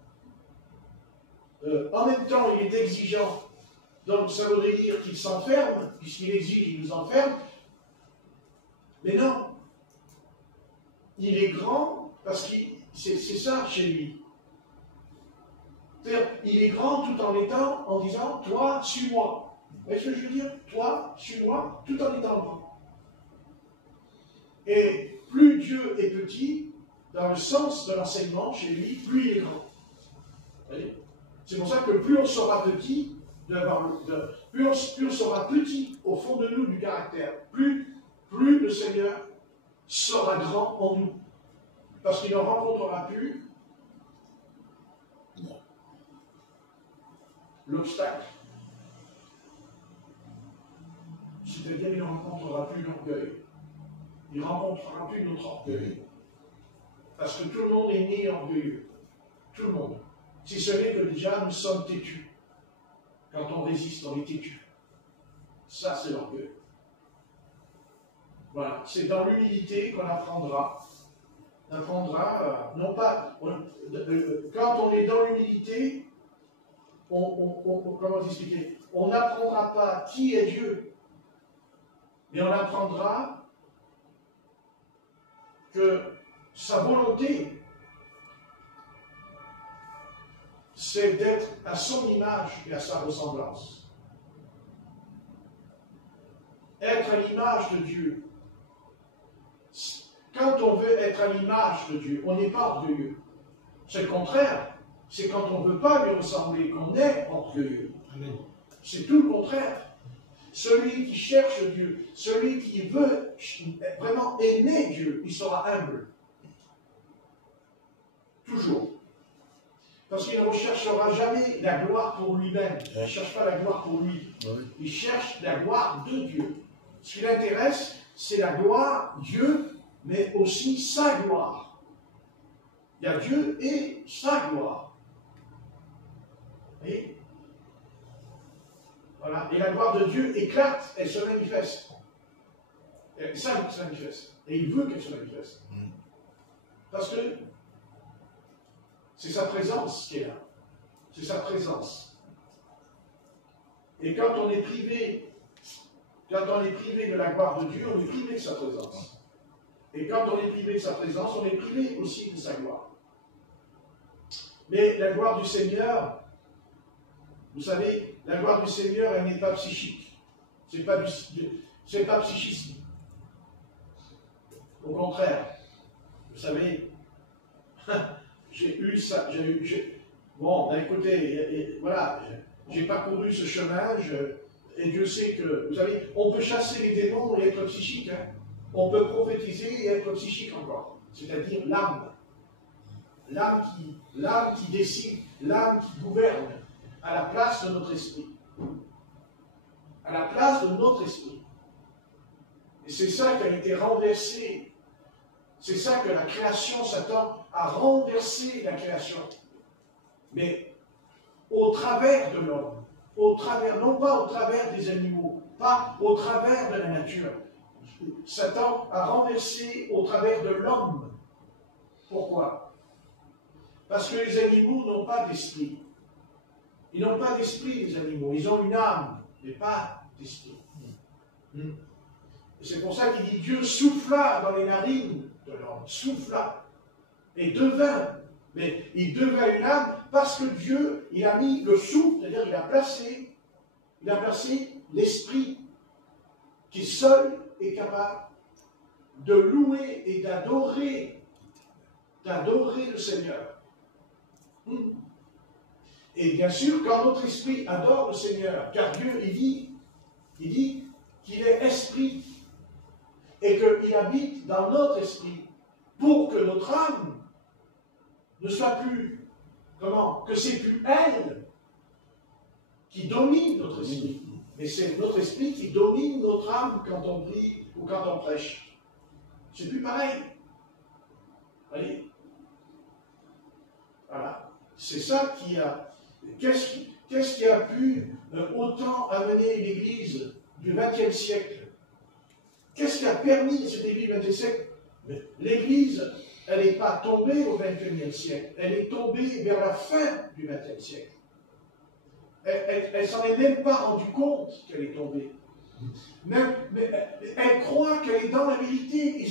en même temps, il est exigeant. Donc ça voudrait dire qu'il s'enferme, puisqu'il exige, il nous enferme. Mais non. Il est grand parce que c'est ça chez lui. C'est-à-dire, il est grand tout en disant, toi, suis-moi. Vous voyez ce que je veux dire? Toi, suis-moi, tout en étant grand. Et plus Dieu est petit, dans le sens de l'enseignement, chez lui, plus il est grand. Vous voyez? C'est pour ça que plus on sera petit, plus on sera petit au fond de nous du caractère, plus le Seigneur sera grand en nous. Parce qu'il ne rencontrera plus l'obstacle. C'est-à-dire qu'il ne rencontrera plus l'orgueil. Il ne rencontrera plus notre orgueil. Parce que tout le monde est né orgueilleux. Tout le monde. Si ce n'est que déjà nous sommes têtus. Quand on résiste, on est têtu. Ça, c'est l'orgueil. Voilà. C'est dans l'humilité qu'on apprendra. On apprendra, non pas. Quand on est dans l'humilité, comment expliquer? On n'apprendra pas qui est Dieu, mais on apprendra que sa volonté, c'est d'être à son image et à sa ressemblance. Être à l'image de Dieu. Quand on veut être à l'image de Dieu, on n'est pas orgueilleux. C'est le contraire. C'est quand on ne veut pas lui ressembler qu'on est orgueilleux. Amen. C'est tout le contraire. Celui qui cherche Dieu, celui qui veut vraiment aimer Dieu, il sera humble. Toujours. Parce qu'il ne recherchera jamais la gloire pour lui-même. Il ne cherche pas la gloire pour lui. Il cherche la gloire de Dieu. Ce qui l'intéresse, c'est la gloire, Dieu, mais aussi sa gloire. Il y a Dieu et sa gloire. Et voilà. Et la gloire de Dieu éclate, elle se manifeste. Et ça, elle se manifeste. Et il veut qu'elle se manifeste. Parce que c'est sa présence qui est là. C'est sa présence. Et quand on est privé de la gloire de Dieu, on est privé de sa présence. Et quand on est privé de sa présence, on est privé aussi de sa gloire. Mais la gloire du Seigneur, vous savez, la gloire du Seigneur, elle n'est pas psychique. C'est pas psychisme. Au contraire, vous savez, j'ai eu ça, bon, ben écoutez, voilà, j'ai parcouru ce chemin, et Dieu sait que, vous savez, on peut chasser les démons et être psychique, hein. On peut prophétiser et être psychique encore, c'est-à-dire l'âme. L'âme qui décide, l'âme qui gouverne, à la place de notre esprit. À la place de notre esprit. Et c'est ça qui a été renversé. C'est ça que la création s'attend à renverser la création. Mais au travers de l'homme. Non pas au travers des animaux, pas au travers de la nature. Satan a renversé au travers de l'homme. Pourquoi? Parce que les animaux n'ont pas d'esprit. Ils n'ont pas d'esprit, les animaux. Ils ont une âme, mais pas d'esprit. Et c'est pour ça qu'il dit Dieu souffla dans les narines de l'homme. Souffla. Et devint. Mais il devint une âme parce que Dieu, il a mis le souffle, c'est-à-dire il a placé l'esprit qui seul est capable de louer et d'adorer le Seigneur. Et bien sûr, quand notre esprit adore le Seigneur, car Dieu, il dit qu'il est esprit. et qu'il habite dans notre esprit pour que notre âme ne soit plus, que c'est plus elle qui domine notre esprit, mais c'est notre esprit qui domine notre âme quand on prie ou quand on prêche. C'est plus pareil. Voyez? Voilà. C'est ça qui a... Qu'est-ce qui a pu autant amener l'Église du XXe siècle? Qu'est-ce qui a permis cette Église du XXe siècle? L'Église, elle n'est pas tombée au XXIe siècle, elle est tombée vers la fin du XXe siècle. Elle s'en est même pas rendue compte qu'elle est tombée. Mais elle croit qu'elle est dans la vérité.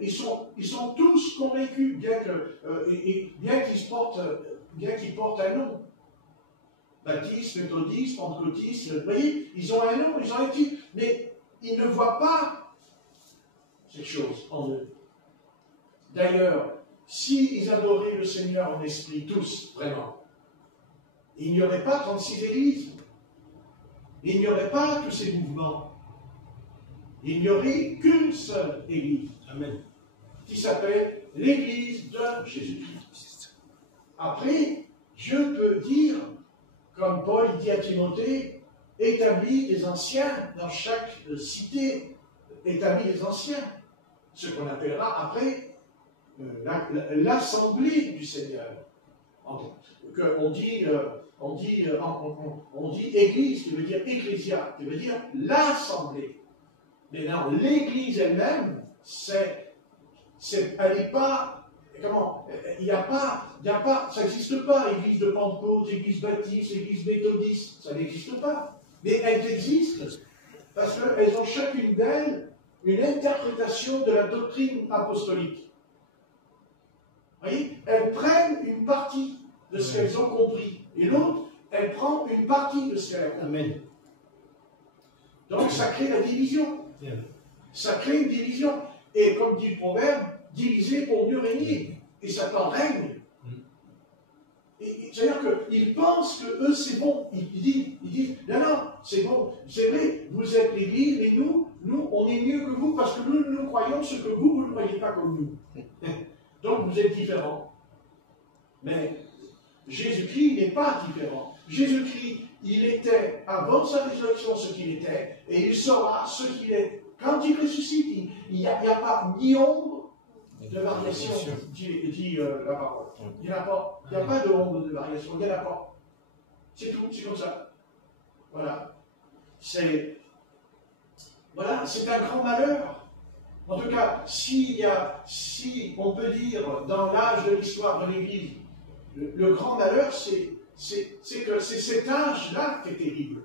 Ils sont tous convaincus, bien qu'ils portent un nom. Baptiste, méthodiste, pentecôtiste, vous voyez, ils ont un nom, ils ont un titre, mais ils ne voient pas cette chose en eux. D'ailleurs, s'ils adoraient le Seigneur en esprit, tous, vraiment, il n'y aurait pas 36 églises, il n'y aurait pas tous ces mouvements, il n'y aurait qu'une seule église. Amen. Qui s'appelle l'église de Jésus-Christ. Après, Dieu peut dire, comme Paul dit à Timothée, établis des anciens dans chaque cité, établis des anciens, ce qu'on appellera après l'assemblée du Seigneur. On dit église, qui veut dire ecclésia, qui veut dire l'assemblée. Mais non, l'église elle-même, elle n'est pas, il n'y a pas, ça n'existe pas, église de Pentecôte, église baptiste, église méthodiste, ça n'existe pas. Mais elles existent parce qu'elles ont chacune d'elles une interprétation de la doctrine apostolique. Vous voyez, elles prennent une partie de ce qu'elles ont compris, et l'autre, elle prend une partie de ce qu'elle a compris. Amen. Donc ça crée la division. Ça crée une division. Et comme dit le proverbe, diviser pour mieux régner. Et Satan règne. C'est-à-dire qu'ils pensent que eux, c'est bon. Ils disent, non, c'est bon. C'est vrai, vous êtes l'Église, mais nous, on est mieux que vous parce que nous croyons ce que vous ne croyez pas comme nous. Donc vous êtes différents. Mais Jésus-Christ n'est pas différent. Jésus-Christ, il était, avant sa résurrection, ce qu'il était, et il sera ce qu'il est. Quand il ressuscite, il n'y a pas ni ombre de variation, dit la parole. Il n'y a pas de ombre de variation, il n'y en a pas. C'est tout, c'est comme ça. Voilà. C'est un grand malheur. En tout cas, si on peut dire, dans l'âge de l'histoire de l'Église, le grand malheur, c'est que c'est cet âge-là qui est terrible.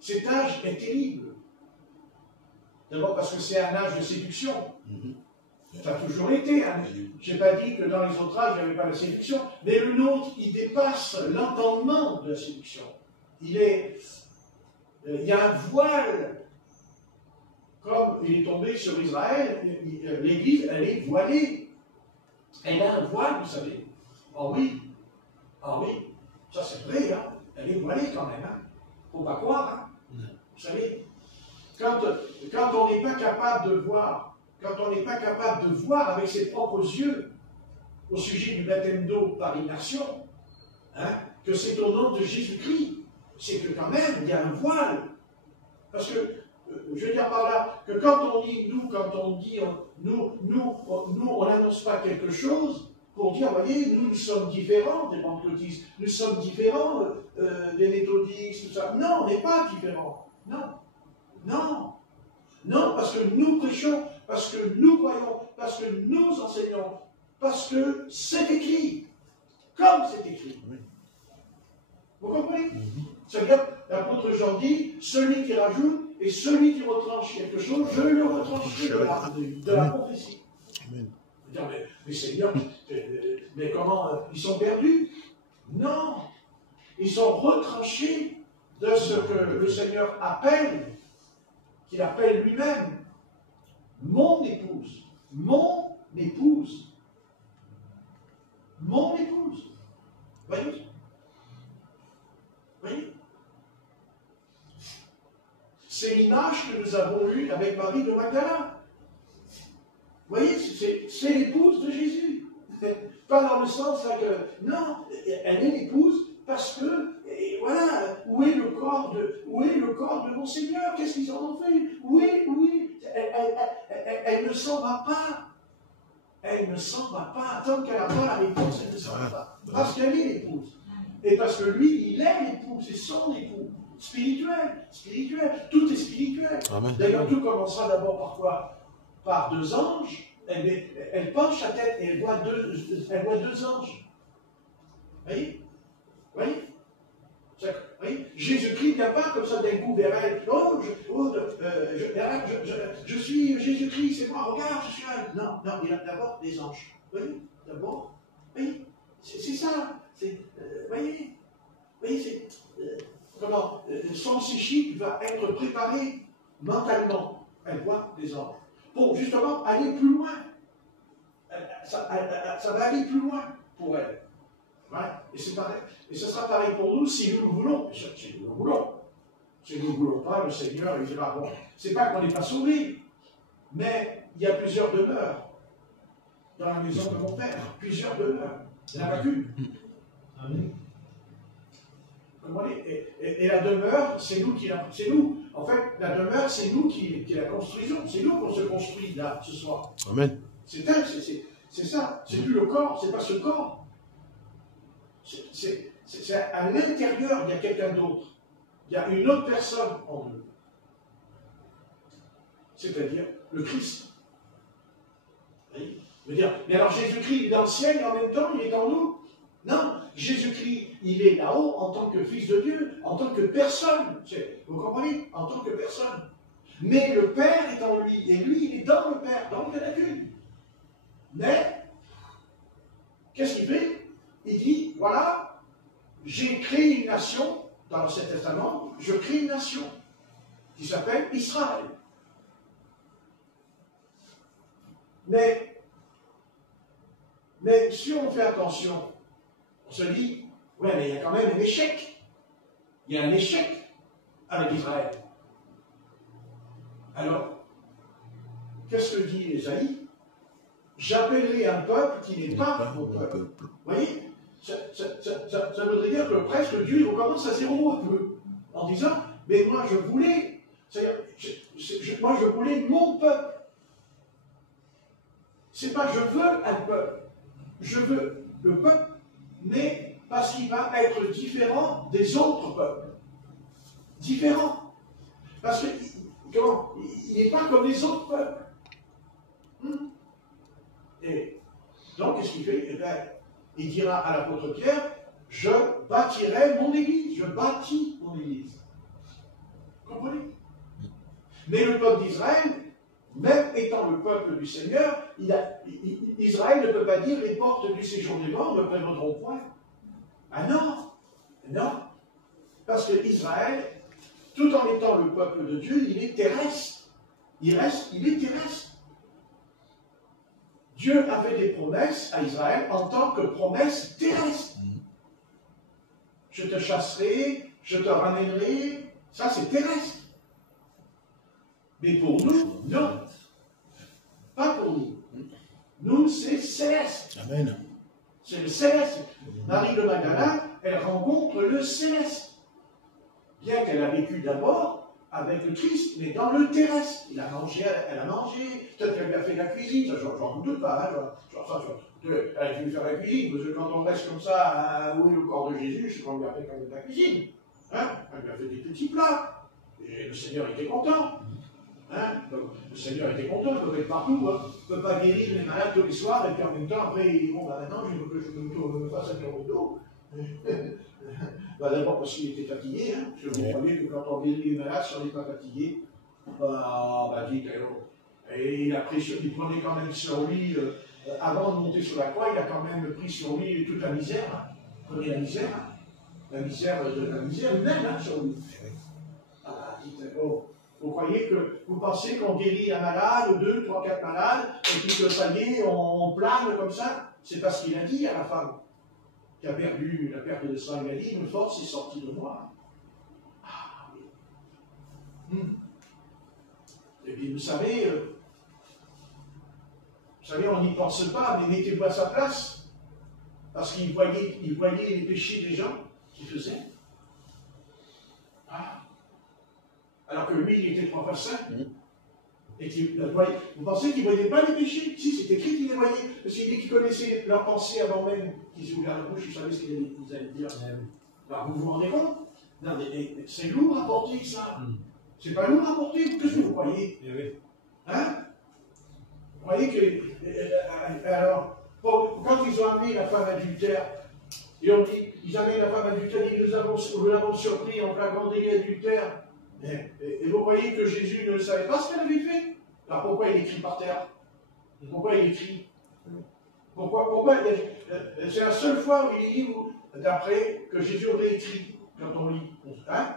Cet âge est terrible. D'abord parce que c'est un âge de séduction. Ça a toujours été. Hein. Je n'ai pas dit que dans les autres âges, il n'y avait pas la séduction. Mais le nôtre, il dépasse l'entendement de la séduction. Il y a un voile. Comme il est tombé sur Israël, l'Église, elle est voilée. Elle a un voile, vous savez. Ah oui. Ça c'est vrai, hein. Elle est voilée quand même. Hein. Faut pas croire, hein. Vous savez, quand on n'est pas capable de voir, avec ses propres yeux, au sujet du baptême d'eau par immersion, hein, que c'est au nom de Jésus-Christ, c'est que quand même, il y a un voile. Parce que, je veux dire par là, que quand on dit, on n'annonce pas quelque chose, pour dire, voyez, nous sommes différents des pentecôtistes, nous sommes différents des méthodistes, tout ça. Non, on n'est pas différents. Non, parce que nous prêchons, parce que nous croyons, parce que nous enseignons, parce que c'est écrit, comme c'est écrit. Vous comprenez? C'est-à-dire, l'apôtre Jean dit, celui qui rajoute et celui qui retranche quelque chose, je le retrancherai de la prophétie. Mais Seigneur, mais comment ils sont perdus? Non, ils sont retranchés de ce que le Seigneur appelle, qu'il appelle lui-même, mon épouse, mon épouse, mon épouse. Voyez? C'est l'image que nous avons eue avec Marie de Magdala. Vous voyez, c'est l'épouse de Jésus. Pas dans le sens là que, non, elle est l'épouse parce que, et voilà, où est le corps de mon Seigneur? Qu'est-ce qu'ils en ont fait? Où est, elle ne s'en va pas. Elle ne s'en va pas. Tant qu'elle n'a pas la réponse, elle ne s'en va pas. Parce qu'elle est l'épouse. Et parce que lui, il est l'époux, c'est son époux. Spirituel. Tout est spirituel. D'ailleurs, tout commencera d'abord par quoi? Par deux anges. Elle penche sa tête et elle voit deux anges. Voyez? Jésus-Christ n'a pas comme ça d'un coup vers elle. Oh, je suis Jésus-Christ, c'est moi, regarde, je suis là. Non, il y a d'abord des anges. Voyez? D'abord. Voyez? C'est ça. Voyez? C'est. Comment son psychique va être préparé mentalement. Elle voit des anges. Pour justement aller plus loin. Ça va aller plus loin pour elle. Voilà. Et c'est pareil. Et ce sera pareil pour nous si nous le voulons. Si nous le voulons. Si nous ne le voulons pas, le Seigneur, il dira, bon, c'est pas qu'on n'est pas sauvés, mais il y a plusieurs demeures dans la maison de mon Père. Plusieurs demeures. Il n'y en a pas qu'une. Amen. Et la demeure, c'est nous qui la... C'est nous. En fait, la demeure, c'est nous qui la construisons. C'est nous qu'on se construit là, ce soir. Amen. C'est ça. C'est plus le corps, c'est pas ce corps. C'est à l'intérieur, il y a quelqu'un d'autre. Il y a une autre personne en nous. C'est-à-dire le Christ. Oui. Je veux dire, mais alors Jésus-Christ est dans le ciel et en même temps, il est en nous? Non. Jésus-Christ, il est là-haut en tant que Fils de Dieu, en tant que personne. Vous comprenez? En tant que personne. Mais le Père est en lui, et lui, il est dans le Père, donc il n'y en a qu'une. Mais, qu'est-ce qu'il fait? Il dit, voilà, j'ai créé une nation, dans l'Ancien Testament, je crée une nation, qui s'appelle Israël. Mais si on fait attention, on se dit, ouais, mais il y a quand même un échec. Il y a un échec avec Israël. Alors, qu'est-ce que dit Ésaïe? J'appellerai un peuple qui n'est pas mon peuple. Vous voyez? Ça voudrait dire que presque Dieu il recommence à zéro un peu, en disant, mais moi je voulais, moi je voulais mon peuple. C'est pas je veux un peuple, je veux le peuple, mais parce qu'il va être différent des autres peuples. Différent. Parce que, il n'est pas comme les autres peuples. Et donc, qu'est-ce qu'il fait? Eh bien, il dira à l'apôtre Pierre, je bâtirai mon église, je bâtis mon église. Vous comprenez? Mais le peuple d'Israël, même étant le peuple du Seigneur, Israël ne peut pas dire les portes du séjour des morts ne prévaudront point. Ah non, non. Parce que Israël, tout en étant le peuple de Dieu, il est terrestre. Il est terrestre. Dieu a fait des promesses à Israël en tant que promesses terrestres. Je te chasserai, je te ramènerai, ça c'est terrestre. Mais pour nous, non. Pas pour nous. Nous, c'est céleste. Amen. C'est le céleste. Marie de Magdala, elle rencontre le céleste. Bien qu'elle a vécu d'abord avec le Christ, mais dans le terrestre. Elle a mangé, peut-être qu'elle lui a fait la cuisine, ça j'en doute pas, elle a dû faire la cuisine, parce que quand on reste comme ça, où est le corps de Jésus, c'est qu'on lui a fait quand même la cuisine. Hein? Elle lui a fait des petits plats, et le Seigneur était content. Hein? Donc, le Seigneur était content, il peut être partout, hein? Il ne peut pas guérir les malades tous les soirs, et puis en même temps, après, bon, maintenant, je veux que je me fasse un tour de dos. D'abord parce qu'il était fatigué, hein, parce que vous croyez que quand on guérit les malades, si on n'est pas fatigué, dites, et il prenait quand même sur lui, avant de monter sur la croix, il a quand même pris sur lui toute la misère, hein. Prenez la misère humaine, hein, sur lui. Dites, vous croyez que, vous pensez qu'on guérit un malade, 2, 3, 4 malades, et puis que ça y est, on plane comme ça? C'est parce qu'il a dit à la femme qui a perdu la perte de sang, il a dit, une force est sortie de moi. Ah oui. Et puis vous savez, on n'y pense pas, mais mettez-vous à sa place, parce qu'il voyait les péchés des gens qui faisaient. Ah. Alors que lui, il était 3 fois saint. Et vous pensez qu'il ne voyait pas les péchés? Si, c'est écrit qu'il les voyait. Parce qu'il connaissait leurs pensées avant même qu'ils ouvraient la bouche, il savait ce qu'ils allaient dire. Alors vous vous rendez compte? Non, mais c'est lourd à porter, ça. C'est pas lourd à porter. Qu'est-ce que vous croyez? Hein? Vous croyez que. Alors, quand ils ont amené la femme adultère, ils amènent la femme adultère, nous l'avons surpris en flagrant délit adultère. Et vous croyez que Jésus ne savait pas ce qu'elle avait fait? Alors pourquoi il écrit par terre? Pourquoi il écrit? Pourquoi c'est la seule fois où il dit, d'après, que Jésus aurait écrit quand on lit. Hein?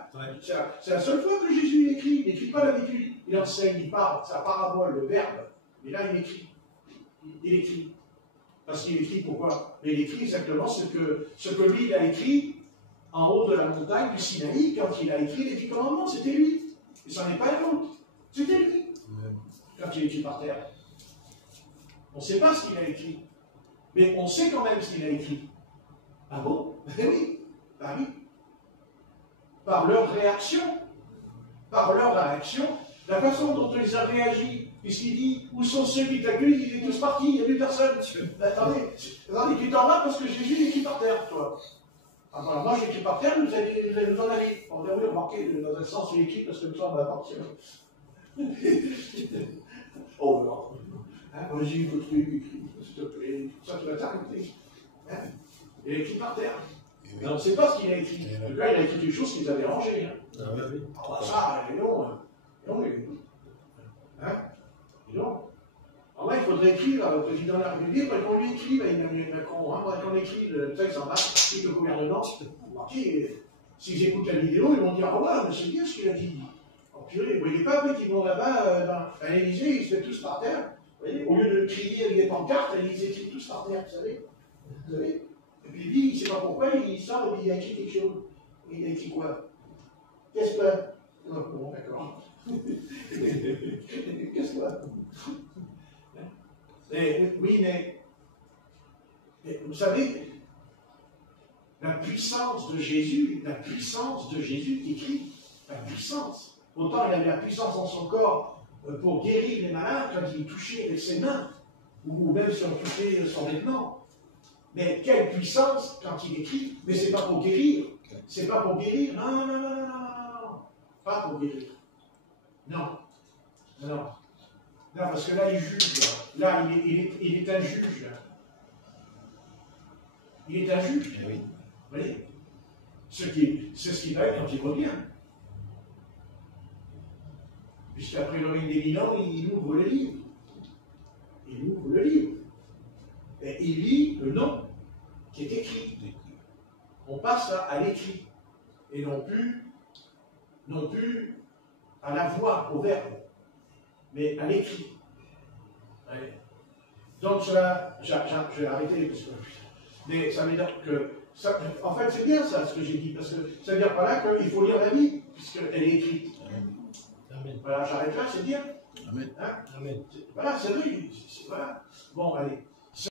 C'est la seule fois que Jésus écrit. Il n'écrit pas l'habitude. Il enseigne, il parle, c'est la parabole, le verbe. Mais là, il écrit. Il écrit. Parce qu'il écrit pourquoi? Mais il écrit exactement ce que lui, il a écrit en haut de la montagne du Sinaï, quand il a écrit les 10 commandements, c'était lui. Et ça n'est pas un autre. C'était lui. Quand il écrit par terre. On ne sait pas ce qu'il a écrit. Mais on sait quand même ce qu'il a écrit. Ah bon? Oui. Ah oui. Par leur réaction. Par leur réaction. La façon dont ils ont réagi. Puisqu'il dit, où sont ceux qui t'accueillent? Ils étaient tous partis, il n'y a plus personne. Attendez, tu t'en vas parce que Jésus écrit par terre, toi. Alors, moi, j'écris par terre, vous allez nous en aller. On devrait remarquer dans un sens il écrit, parce que comme ça, on va partir. Oh, non. Hein, vas-y, votre truc, écrit, s'il te plaît. Ça, tu vas t'arrêter. Hein? Il écrit par terre. Mais on ne sait pas ce qu'il a écrit. En tout cas, il a écrit des choses qui les avaient rangées. Hein. Ah, ça, et non. Non, hein? Et non. Alors là, il faudrait écrire au président de la République, qu'on lui écrive à Emmanuel Macron, hein, qu'on écrive le texte en bas, et le gouvernement, s'ils écoutent la vidéo, ils vont dire, oh ouais, mais c'est bien ce qu'il a dit. Oh purée, vous voyez pas, après qu'ils vont là-bas, à l'Élysée, ils se mettent tous par terre. Vous voyez, au lieu de crier avec des pancartes, ils écrivent tous par terre, vous savez. Vous savez. Et puis lui, il ne sait pas pourquoi, il sort et puis il a écrit quelque chose. Il a écrit quoi? Qu'est-ce que... Non, bon, d'accord. Qu'est-ce que... Oui, mais vous savez, la puissance de Jésus qui crie, la puissance. Autant il avait la puissance dans son corps pour guérir les malades quand il touchait avec ses mains, ou même si on touchait son vêtement. Mais quelle puissance quand il écrit, mais c'est pas pour guérir. C'est pas pour guérir. Non. Pas pour guérir. Non. Non, parce que là, il juge. Là, il est un juge. Il est un juge. Oui. Vous voyez? C'est ce qui va être quand il revient. Puisqu'après le règne des 1000 ans, il ouvre le livre. Il ouvre le livre. Et il lit le nom qui est écrit. On passe à l'écrit. Et non plus à la voix, au verbe. Mais à l'écrit. Donc cela, je vais arrêter parce que. Mais ça veut dire que. Ça, en fait, c'est bien ça ce que j'ai dit, parce que ça veut dire par là qu'il faut lire la Bible, puisqu'elle est écrite. Amen. Voilà, j'arrête là, c'est bien. Amen. Hein? Amen. Voilà, c'est vrai. Voilà. Bon, allez.